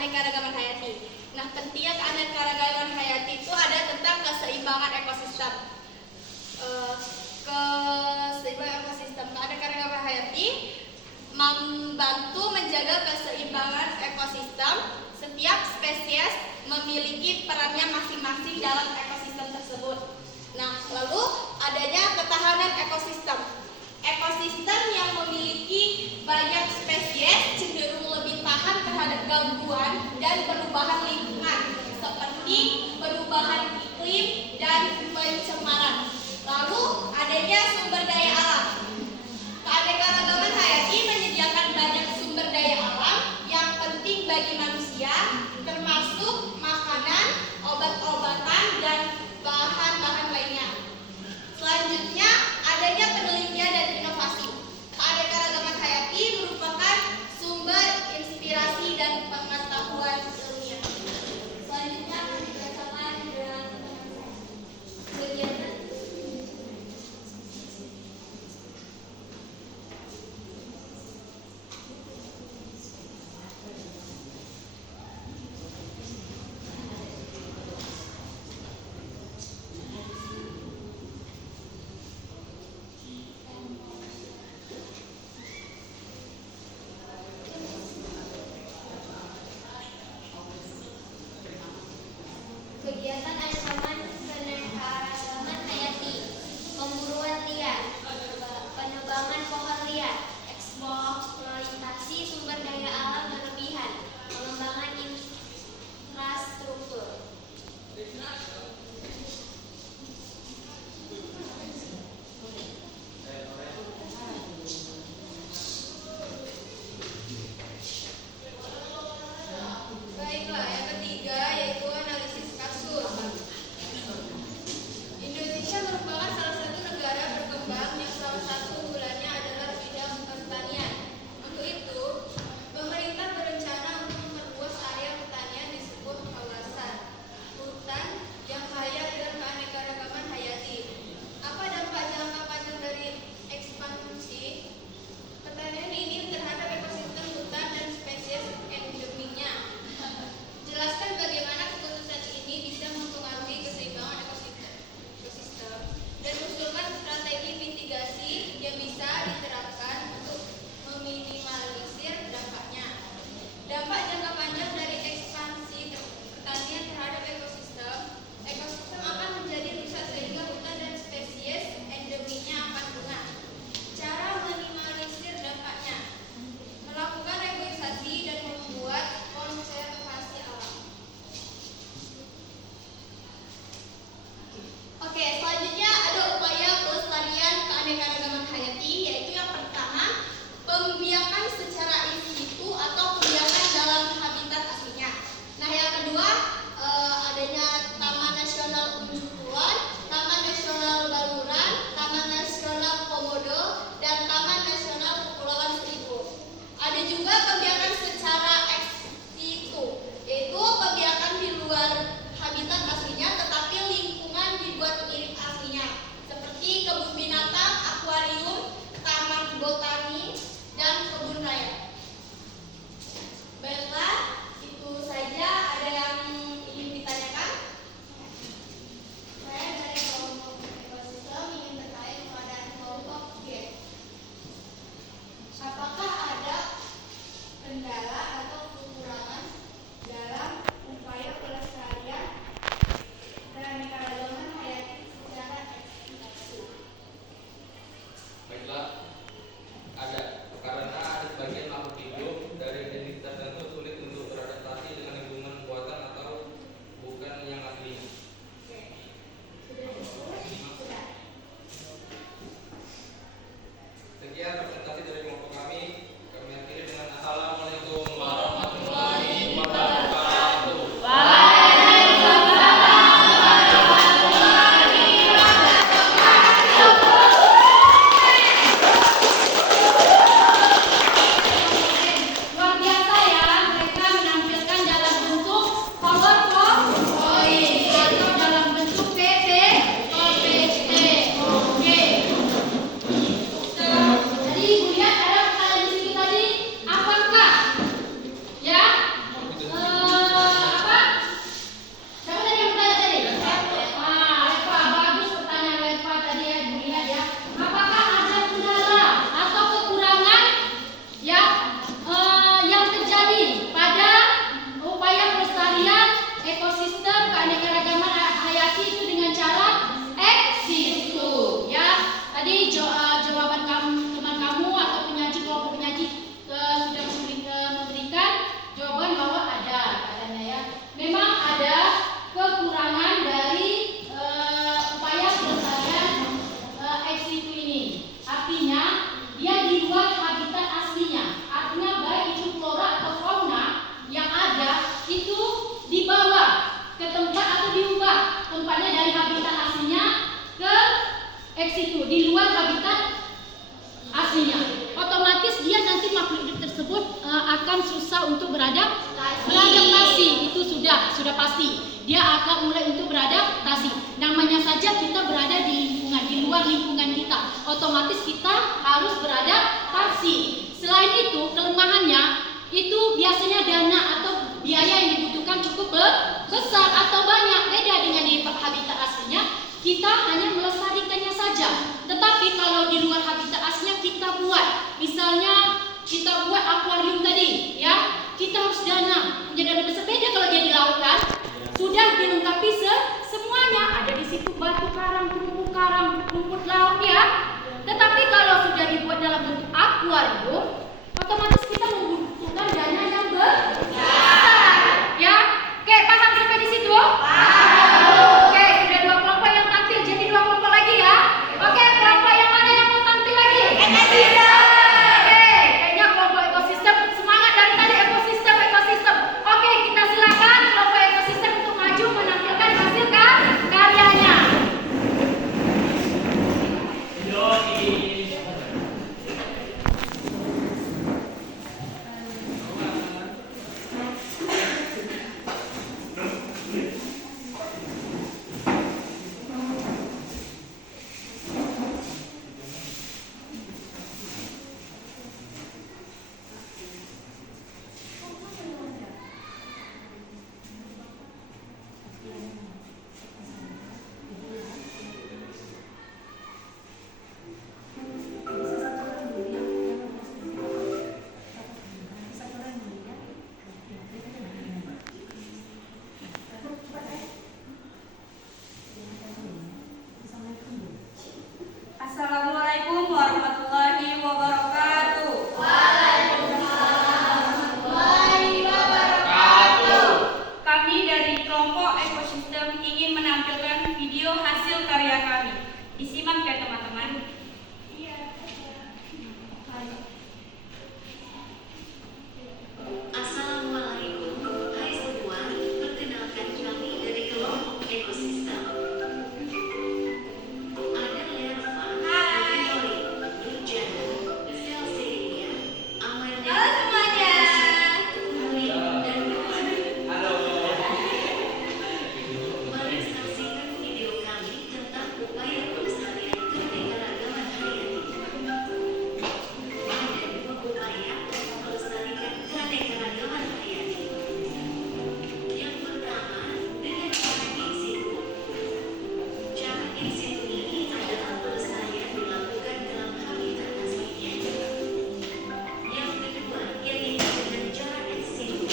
keanekaragaman hayati. Nah, pentingnya keanekaragaman hayati itu ada tentang keseimbangan ekosistem. Keseimbangan ekosistem, keanekaragaman hayati membantu menjaga keseimbangan ekosistem. Setiap spesies memiliki perannya masing-masing dalam ekosistem tersebut. Nah, lalu adanya ketahanan ekosistem. Ekosistem yang memiliki banyak spesies cenderung lebih tahan terhadap gangguan dan perubahan lingkungan seperti perubahan iklim dan pencemaran. Lalu adanya sumber daya alam. Keanekaragaman hayati menyediakan banyak sumber daya alam yang penting bagi manusia, termasuk makanan, obat-obatan, dan bahan-bahan lainnya. Selanjutnya, adanya penelitian dan inovasi. Keanekaragaman hayati merupakan sumber inspirasi dan pengetahuan ilmiah. Selanjutnya akan dibacakan dengan kegiatan. akan susah untuk beradaptasi. Itu sudah pasti. Dia akan mulai untuk beradaptasi. Namanya saja kita berada di lingkungan, di luar lingkungan kita, otomatis kita harus beradaptasi. Selain itu, kelemahannya itu biasanya dana atau biaya yang dibutuhkan cukup besar atau banyak. Beda dengan di habitat aslinya, kita hanya melestarikannya saja. Tetapi kalau di luar habitat aslinya kita buat, misalnya kita buat akuarium tadi, ya, kita harus dana, punya dana besar. Beda kalau dia di laut kan, sudah dilengkapi semuanya. Ada di situ batu karang, terumbu karang, rumput laut ya. Tetapi kalau sudah dibuat dalam bentuk akuarium, otomatis kita membutuhkan dana yang besar. Ya, oke, paham sampai di situ? Oke, sudah 2 kelompok yang tampil, jadi 2 kelompok lagi ya. Oke, kelompok yang mana yang mau tampil lagi? Ekosistem. Oke, kayaknya kelompok ekosistem semangat dari tadi, ekosistem. Oke, kita silakan kelompok ekosistem untuk maju menampilkan hasil karyanya. Assalamualaikum warahmatullahi wabarakatuh. Kami dari kelompok ekosistem ingin menampilkan video hasil karya kami. Disimak ya teman-teman. Assalamualaikum, hai semua. Perkenalkan kami dari kelompok ekosistem. Ada larva, Victoria, Durjana, Celsidia, Amanita, Halo semuanya. Kulit, dan Nuan. Mari saksikan video kami tentang upaya pelestarian keanekaragaman hayati. Ada 2 upaya melestarikan keanekaragaman hayati. Yang pertama, dengan cara in situ. Cara in situ ini adalah pelestarian dilakukan dalam habitat aslinya. Yang kedua, yaitu dengan cara ex situ.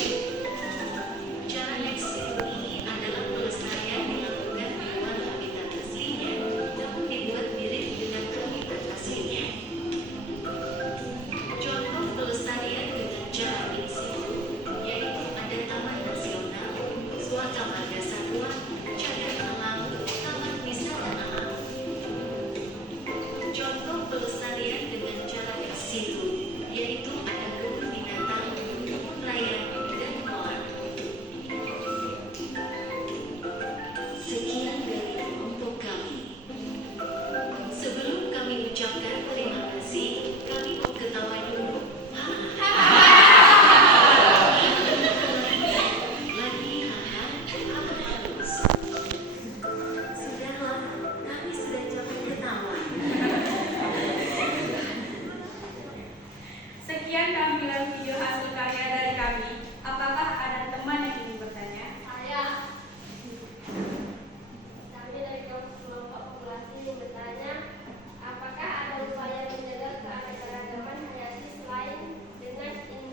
Cara ex situ ini adalah pelestarian dilakukan di luar habitat aslinya, namun dibuat mirip dengan habitat aslinya. Contoh pelestarian dengan cara in situ yaitu ada Taman Nasional, Suaka Marga Satwa, Cagar Alam, Taman Wisata Alam. Contoh pelestarian dengan cara ex situ yaitu ada kebun binatang, kebun raya, dan kolam. Sekian dari kelompok kami. Sebelum kami ucapkan terima kasih, kami mau ketawa dulu. Lagi harus. Sudahlah, kami sudah capek ketawa. Sekian tampilan video hasil karya dari kami. Apakah ada teman yang ingin bertanya? Kami dari kelompok populasi ingin bertanya, apakah ada upaya menjaga keanekaragaman hayati selain dengan in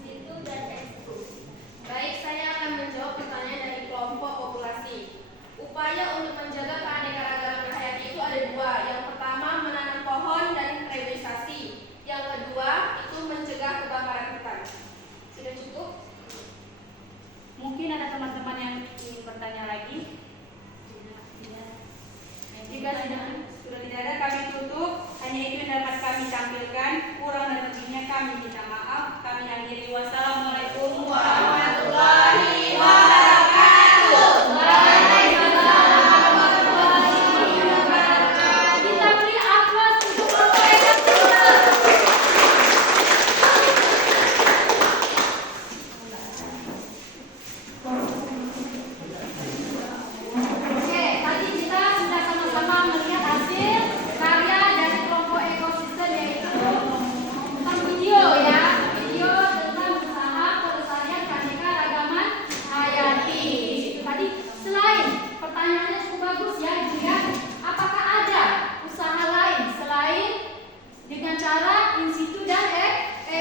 situ dan ex situ? Baik, saya akan menjawab pertanyaan dari kelompok populasi. Upaya untuk menjaga keanekaragaman hayati itu ada 2. Yang pertama, menanam pohon dan reboisasi. Yang kedua,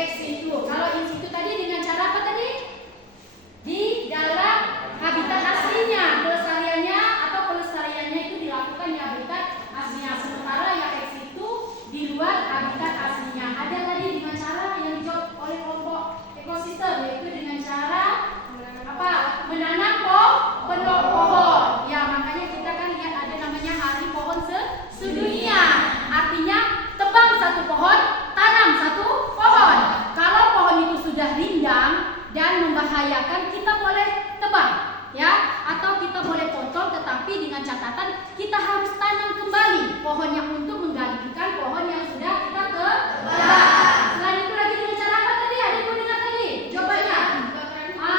ex situ. Kalau in situ tadi dengan cara apa tadi? Di dalam habitat aslinya, pelestariannya atau pelestariannya itu dilakukan di habitat aslinya. Sementara yang ex situ di luar habitat aslinya. Ada tadi dengan cara yang dijawab oleh kelompok ekosistem, yaitu dengan cara apa? Menanam pohon. Ya, makanya kita kan lihat ada namanya Hari Pohon Sedunia. Artinya tebang satu pohon, tanam satu pohon. Kalau pohon itu sudah rindang dan membahayakan, kita boleh tebang, ya, atau kita boleh potong, tetapi dengan catatan kita harus tanam kembali pohonnya untuk menggantikan pohon yang sudah kita tebang. Selain itu lagi dengan cara apa tadi? Ada yang dengar tadi? Jawabannya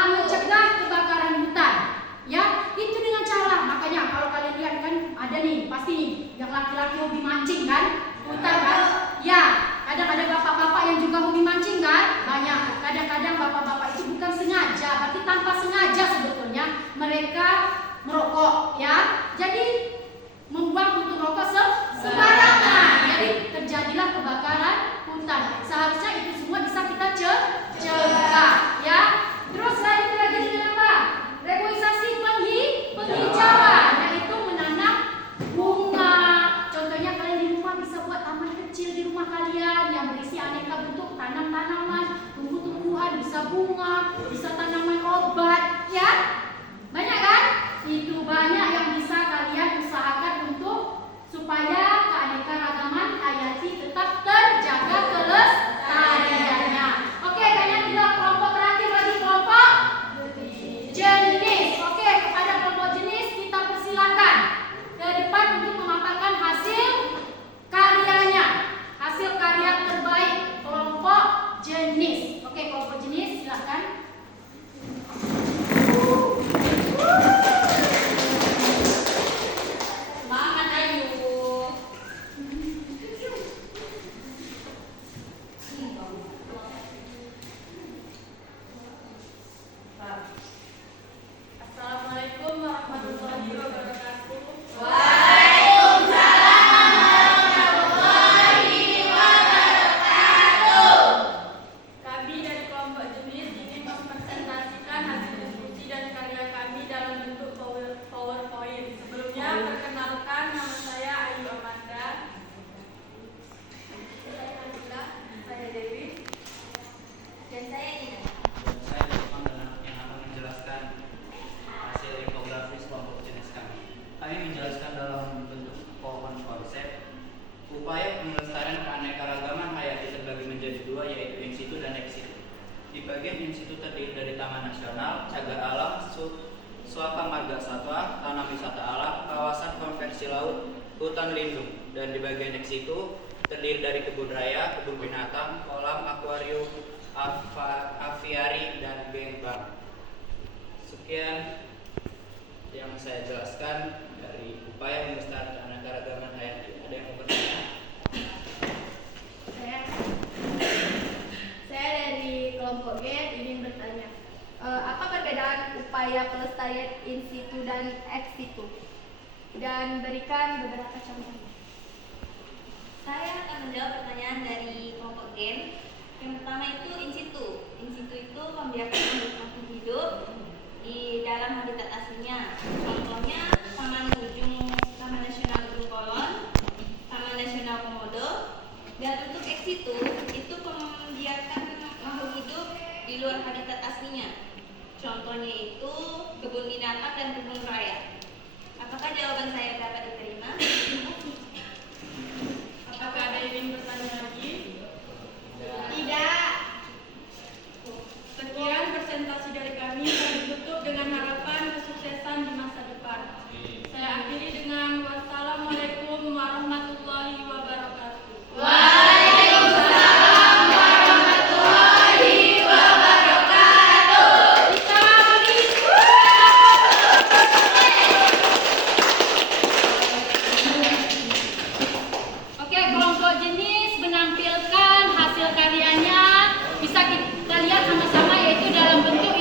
mencegah kebakaran hutan. Ya, itu dengan cara. Makanya kalau kalian lihat kan ada nih pasti nih yang laki-laki hobi mancing kan, hutan kan? Ya, kadang ada bapak-bapak yang juga hobi mancing kan? Banyak. Kadang-kadang bapak-bapak itu bukan sengaja, tapi tanpa sengaja sebetulnya mereka merokok, ya. Jadi membuang puntung rokok sembarangan. Jadi terjadilah kebakaran hutan. Seharusnya itu semua bisa kita cegah, ya. Terus selain itu lagi dengan apa? Reboisasi penghijauan, yaitu menanam bunga. Contohnya kalian di rumah bisa buat taman kecil di rumah kalian yang berisi aneka bentuk tanaman, tumbuh-tumbuhan, bisa bunga, bisa tanaman obat, ya. Banyak kan? Itu banyak yang bisa kalian usahakan untuk supaya keanekaragaman hayati tetap terjaga kelestariannya. Oke, kalian tinggal kelompok terakhir lagi, kelompok jenis. Oke, kepada kelompok jenis kita persilakan ke depan untuk memaparkan hasil karyanya. Hasil karya terbaik kelompok jenis. Oke, kelompok jenis silakan. Semangat Ayu. Assalamualaikum warahmatullahi wabarakatuh. Kami dari kelompok jenis ingin mempresentasikan hasil diskusi dan karya kami dalam bentuk PowerPoint. Sebelumnya perkenalkan, nama saya Ayu Amanda. Saya Nabila, saya Dewi, dan saya Nina. Saya Lukman yang akan menjelaskan hasil infografis kelompok jenis kami. Kami menjelaskan dalam bentuk PowerPoint konsep upaya pelestarian keanekaragaman hayati terbagi menjadi dua, yaitu in situ dan ex situ. Di bagian in situ terdiri dari Taman Nasional, Cagar Alam, Suaka Marga Satwa, Tanah Wisata Alam, Kawasan Konversi Laut, Hutan Lindung. Dan di bagian ex situ terdiri dari kebun raya, kebun binatang, kolam, akuarium, aviari, dan bentang. Sekian yang saya jelaskan dari upaya melestarikan keanekaragaman hayati. Ada yang mau bertanya? Saya dari kelompok G ingin bertanya, apa perbedaan upaya pelestarian in situ dan ex situ? Dan berikan beberapa contoh. Saya akan menjawab pertanyaan dari kelompok gen. Yang pertama itu in situ. In situ itu membiarkan makhluk hidup di dalam habitat aslinya. Contohnya Taman Nasional Ujung Kulon, Taman Nasional Komodo. Dan untuk ex situ itu membiarkan makhluk hidup di luar habitat aslinya. Contohnya itu kebun binatang dan kebun raya. Apakah jawaban saya dapat diterima? Apakah ada yang ingin bertanya lagi? Tidak. Sekian presentasi dari kami. Kami tutup dengan harapan kesuksesan di masa depan. Saya akhiri dengan wassalamualaikum warahmatullahi wabarakatuh. Waalaikumsalam warahmatullahi wabarakatuh. Kita beri Oke, kelompok jenis menampilkan hasil karyanya. Bisa kita lihat sama-sama, yaitu dalam bentuk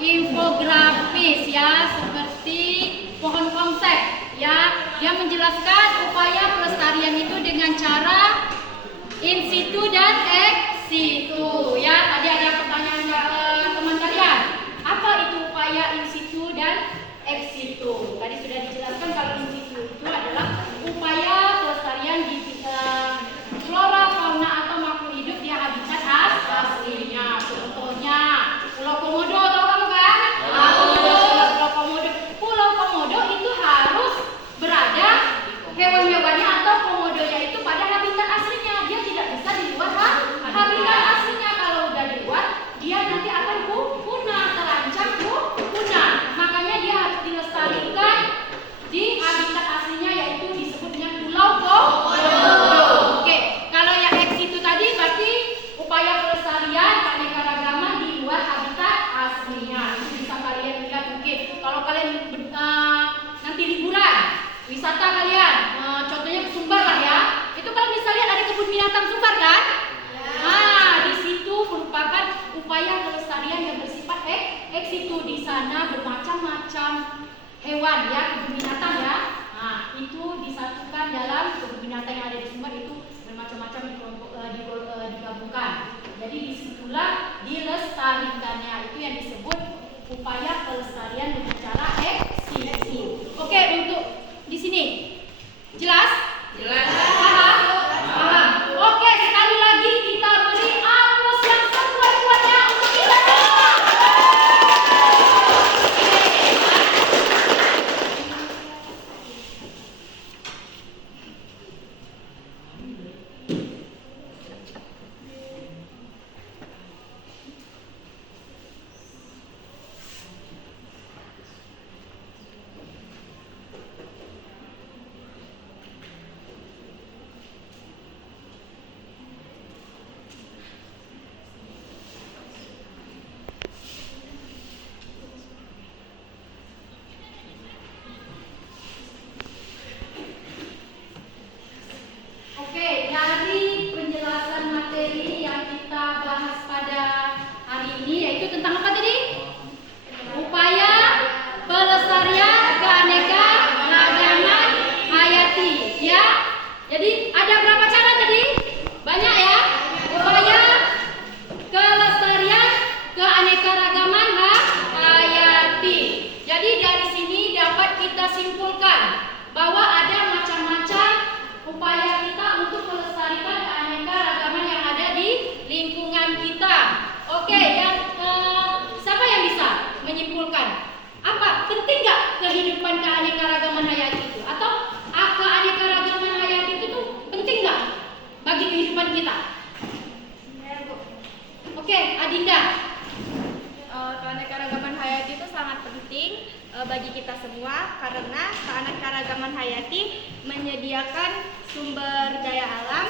infografis, ya, seperti pohon konsep, ya, yang menjelaskan upaya pelestarian itu dengan cara in situ dan ex situ. Ya, tadi ada pertanyaan teman kalian. Apa itu upaya in situ dan ex situ? Tadi sudah dijelaskan kalau in situ itu adalah upaya pelestarian di flora, fauna atau makhluk hidup di habitat aslinya. Contohnya Pulau Komodo, tahu kamu kan? Pulau Komodo. Pulau Komodo itu harus berada hewan-hewannya atau komodonya itu pada habitat aslinya. Dia tidak bisa di luar habitat aslinya. Kalau udah di luar, dia nanti akan punah, terancam punah. Makanya dia harus dilestarikan di habitat aslinya, yaitu disebut dengan Pulau Komodo. Oke, kalau yang ex itu tadi berarti upaya pelestarian keanekaragaman di luar habitat aslinya. Itu bisa kalian lihat mungkin kalau kalian nanti liburan, wisata kalian, contohnya ke Sumbar lah ya. Itu kalau bisa lihat ada kebun binatang Sumbar kan? Nah, di situ merupakan upaya pelestarian yang bersifat ex situ. Di sana bermacam-macam hewan ya, kebun binatang ya. Nah, itu disatukan dalam kebun binatang yang ada di Sumbar itu bermacam-macam digabungkan. Jadi disitulah dilestarikannya. Itu yang disebut upaya pelestarian dengan cara ex situ. Oke, untuk di sini jelas? Jelas. Paham? Oke, sekali lagi kita beri aplaus yang sekuat-kuatnya untuk kita semua. Oke, dari penjelasan materi yang kita bahas pada hari ini yaitu tentang apa tadi? Upaya pelestarian keanekaragaman hayati, ya. Jadi ada berapa cara tadi? Banyak ya. Upaya pelestarian keanekaragaman hayati. Jadi dari sini dapat kita simpulkan bahwa ada macam-macam upaya kita untuk melestarikan keanekaragaman yang ada di lingkungan kita. Oke, yang siapa yang bisa menyimpulkan? Apa penting nggak kehidupan keanekaragaman hayati itu? Atau keanekaragaman hayati itu tuh penting nggak bagi kehidupan kita? Oke, Adinda. Keanekaragaman hayati itu sangat penting bagi kita semua karena keanekaragaman hayati menyediakan sumber daya alam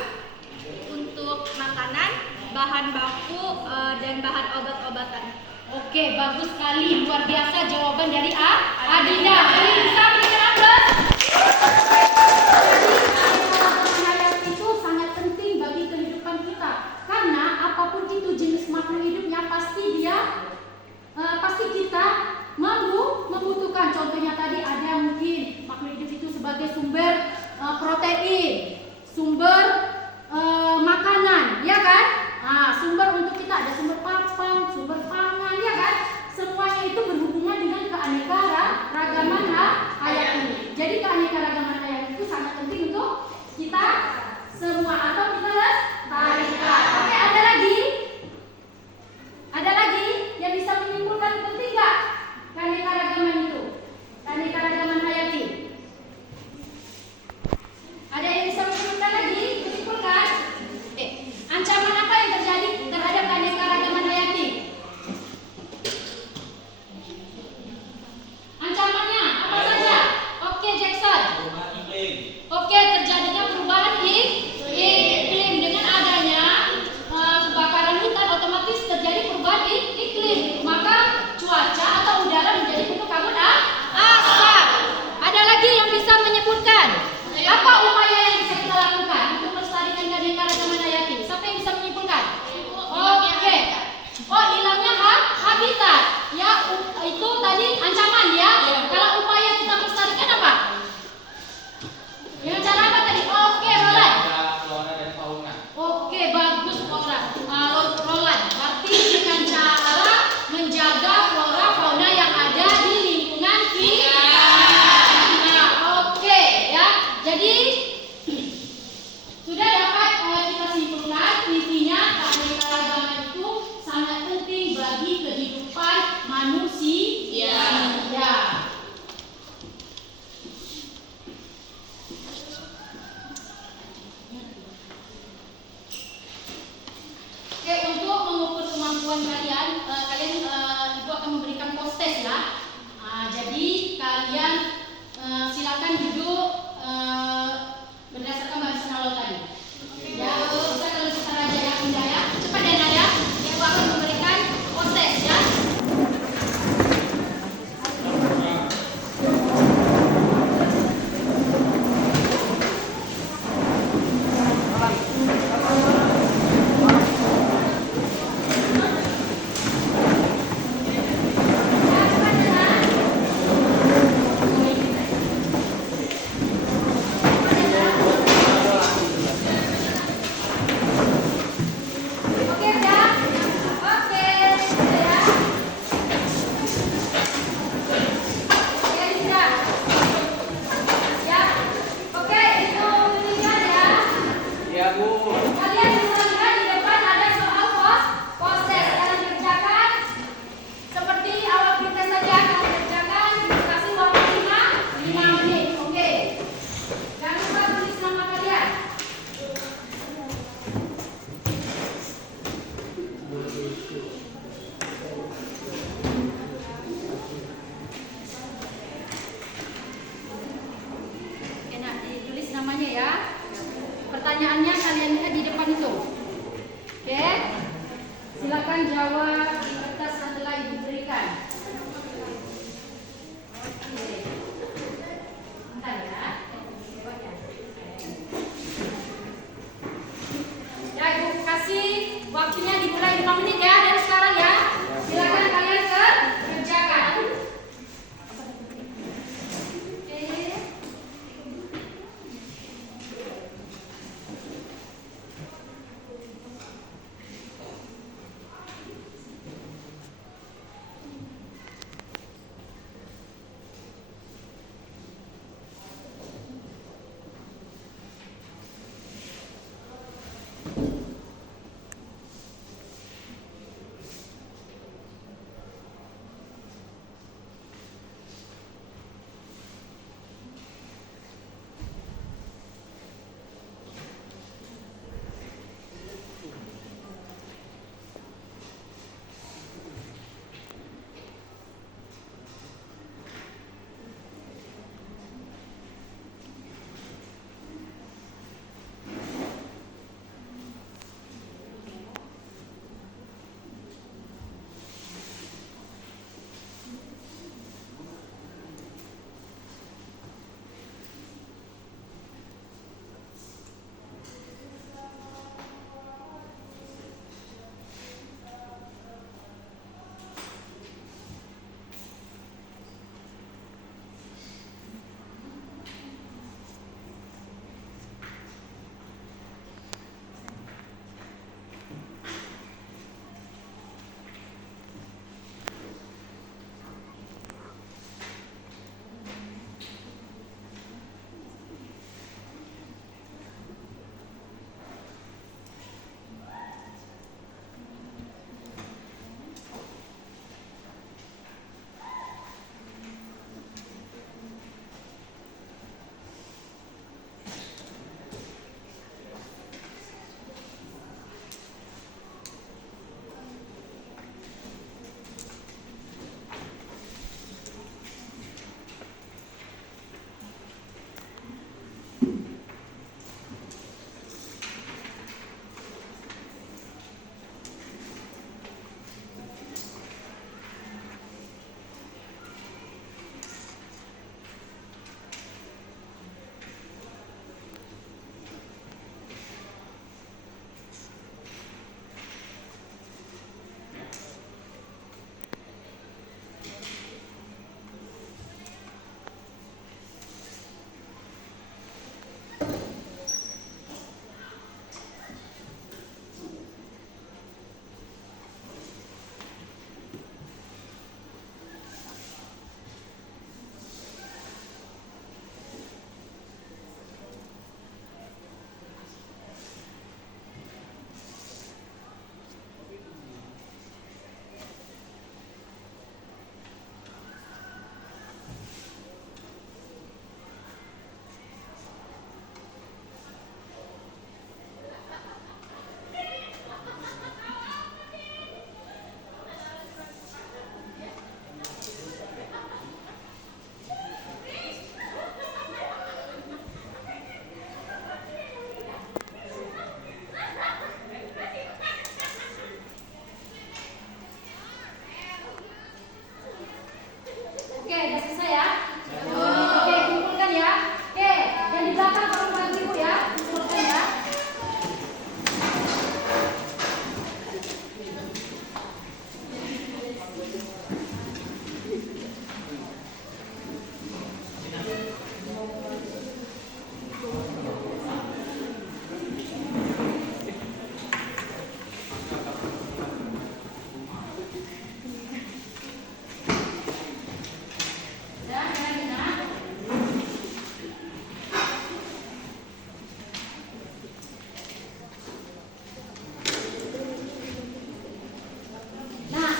untuk makanan, bahan baku, dan bahan obat-obatan. Oke, bagus sekali, luar biasa jawaban dari Adinda. Kalian bisa berikan aplaus. Keanekaragaman hayati itu sangat penting bagi kehidupan kita karena apapun itu jenis makhluk hidupnya pasti kita membutuhkan. Contohnya tadi ada mungkin makhluk hidup itu sebagai sumber protein, sumber makanan, ya kan? Nah, sumber untuk kita ada sumber papan, sumber pangan, ya kan? Semuanya itu berhubungan dengan keanekaragaman hayati. Jadi keanekaragaman hayati itu sangat penting untuk kita semua atau kita lestarikan. Oke, ada lagi? Ada lagi yang bisa menyimpulkan penting nggak keanekaragaman itu? Keanekaragaman hayati. Ada yang bisa menyimpulkan lagi? keseruan kalian, Ibu akan memberikan post-test ya. Jadi kalian silakan duduk berdasarkan bahasan awal tadi. Ya, bisa kalau sebentar aja ya, Bunda ya. Cepat ya, Naya. Ibu akan memberikan post-test ya. Oke, ya. Oke, ya. Oke, Linda. Ya. Oke, itu pilihan ya. Iya, Bu. Kalian bisa lihat di depan ada soal post-test. Kalian kerjakan seperti awal pretest saja. Kalian kerjakan, kasih waktu 5 menit. Oke. Jangan lupa tulis nama kalian. Oke, nah, ditulis namanya ya. Pertanyaannya kalian lihat di depan itu. Oke. Silakan jawab di kertas yang telah Ibu berikan. Oke. Bentar ya. Ya, Ibu kasih waktunya dimulai 5 menit ya dari sekarang ya. Silakan kalian kerjakan. Oke.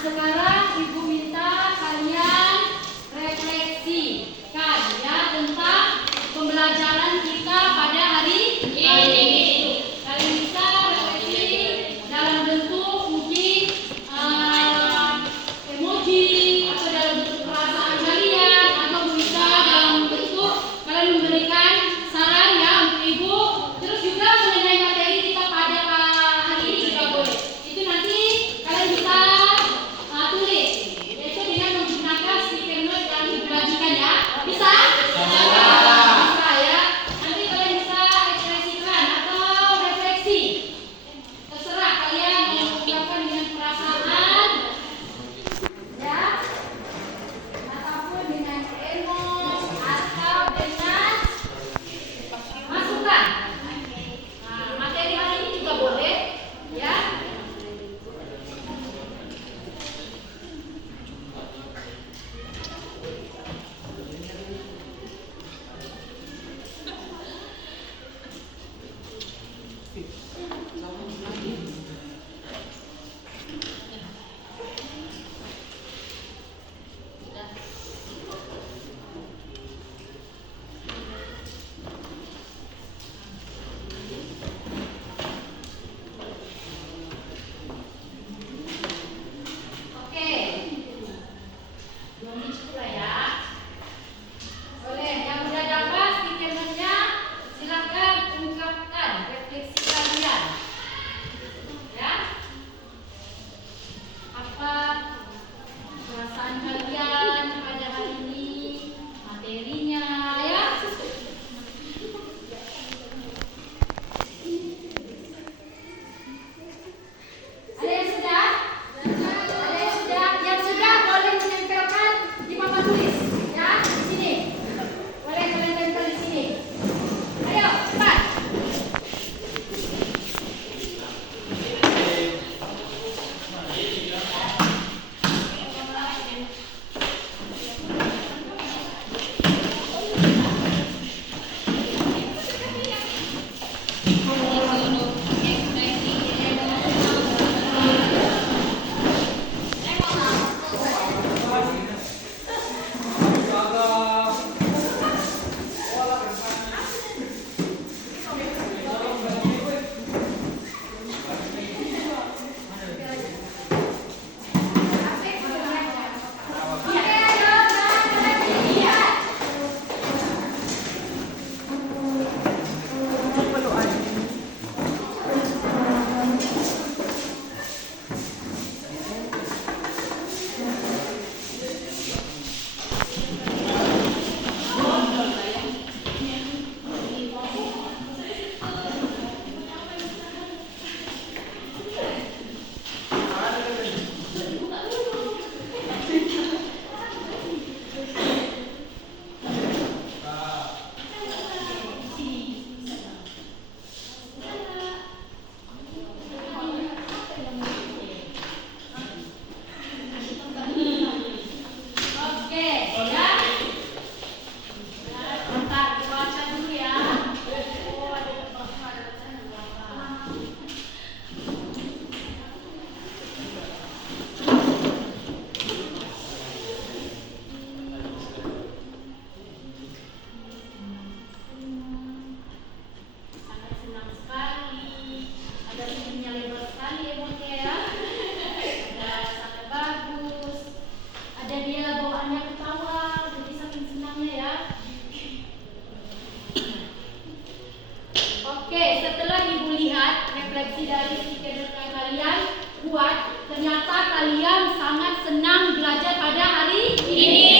sekarang Ibu minta kalian refleksikan ya tentang pembelajaran kita pada hari ini. Kalian bisa refleksi dalam bentuk mungkin emoji atau dalam bentuk perasaan kalian atau bisa dalam bentuk kalian memberikan saran ya untuk Ibu. Terus juga mengenai materi kita pada hari ini juga boleh. Itu nanti kalian bisa tulis, yaitu dengan menggunakan stiker note yang dibagikan ya. Bisa? Bisa ya. Nanti kalian bisa ekspresikan atau refleksi. Terserah kalian mau mengungkapkan dengan perasaan ya, ataupun dengan emosi atau dengan masukan. Nah, materi hari ini juga boleh ya. Oke, belum cukup lah ya. Boleh, yang udah dapat stikernya silakan ungkapkan refleksi kalian. Ya, apa perasaan kalian pada hari ini, materinya ya. Ada yang sudah? Yang sudah boleh menempelkan di papan tulis ya, di sini. Boleh kalian tempel di sini. Ayo, cepat. Oke, ya. Bentar, dibaca dulu ya. Oh, ada tulisan di belakang. Sangat senang sekali. Ada senyumnya lebar sekali emotnya ya. Ada sangat bagus. Ada dia bawaannya ketawa, jadi saking senangnya ya. Oke, setelah Ibu lihat refleksi dari stiker yang kalian buat, ternyata kalian sangat senang belajar pada hari ini.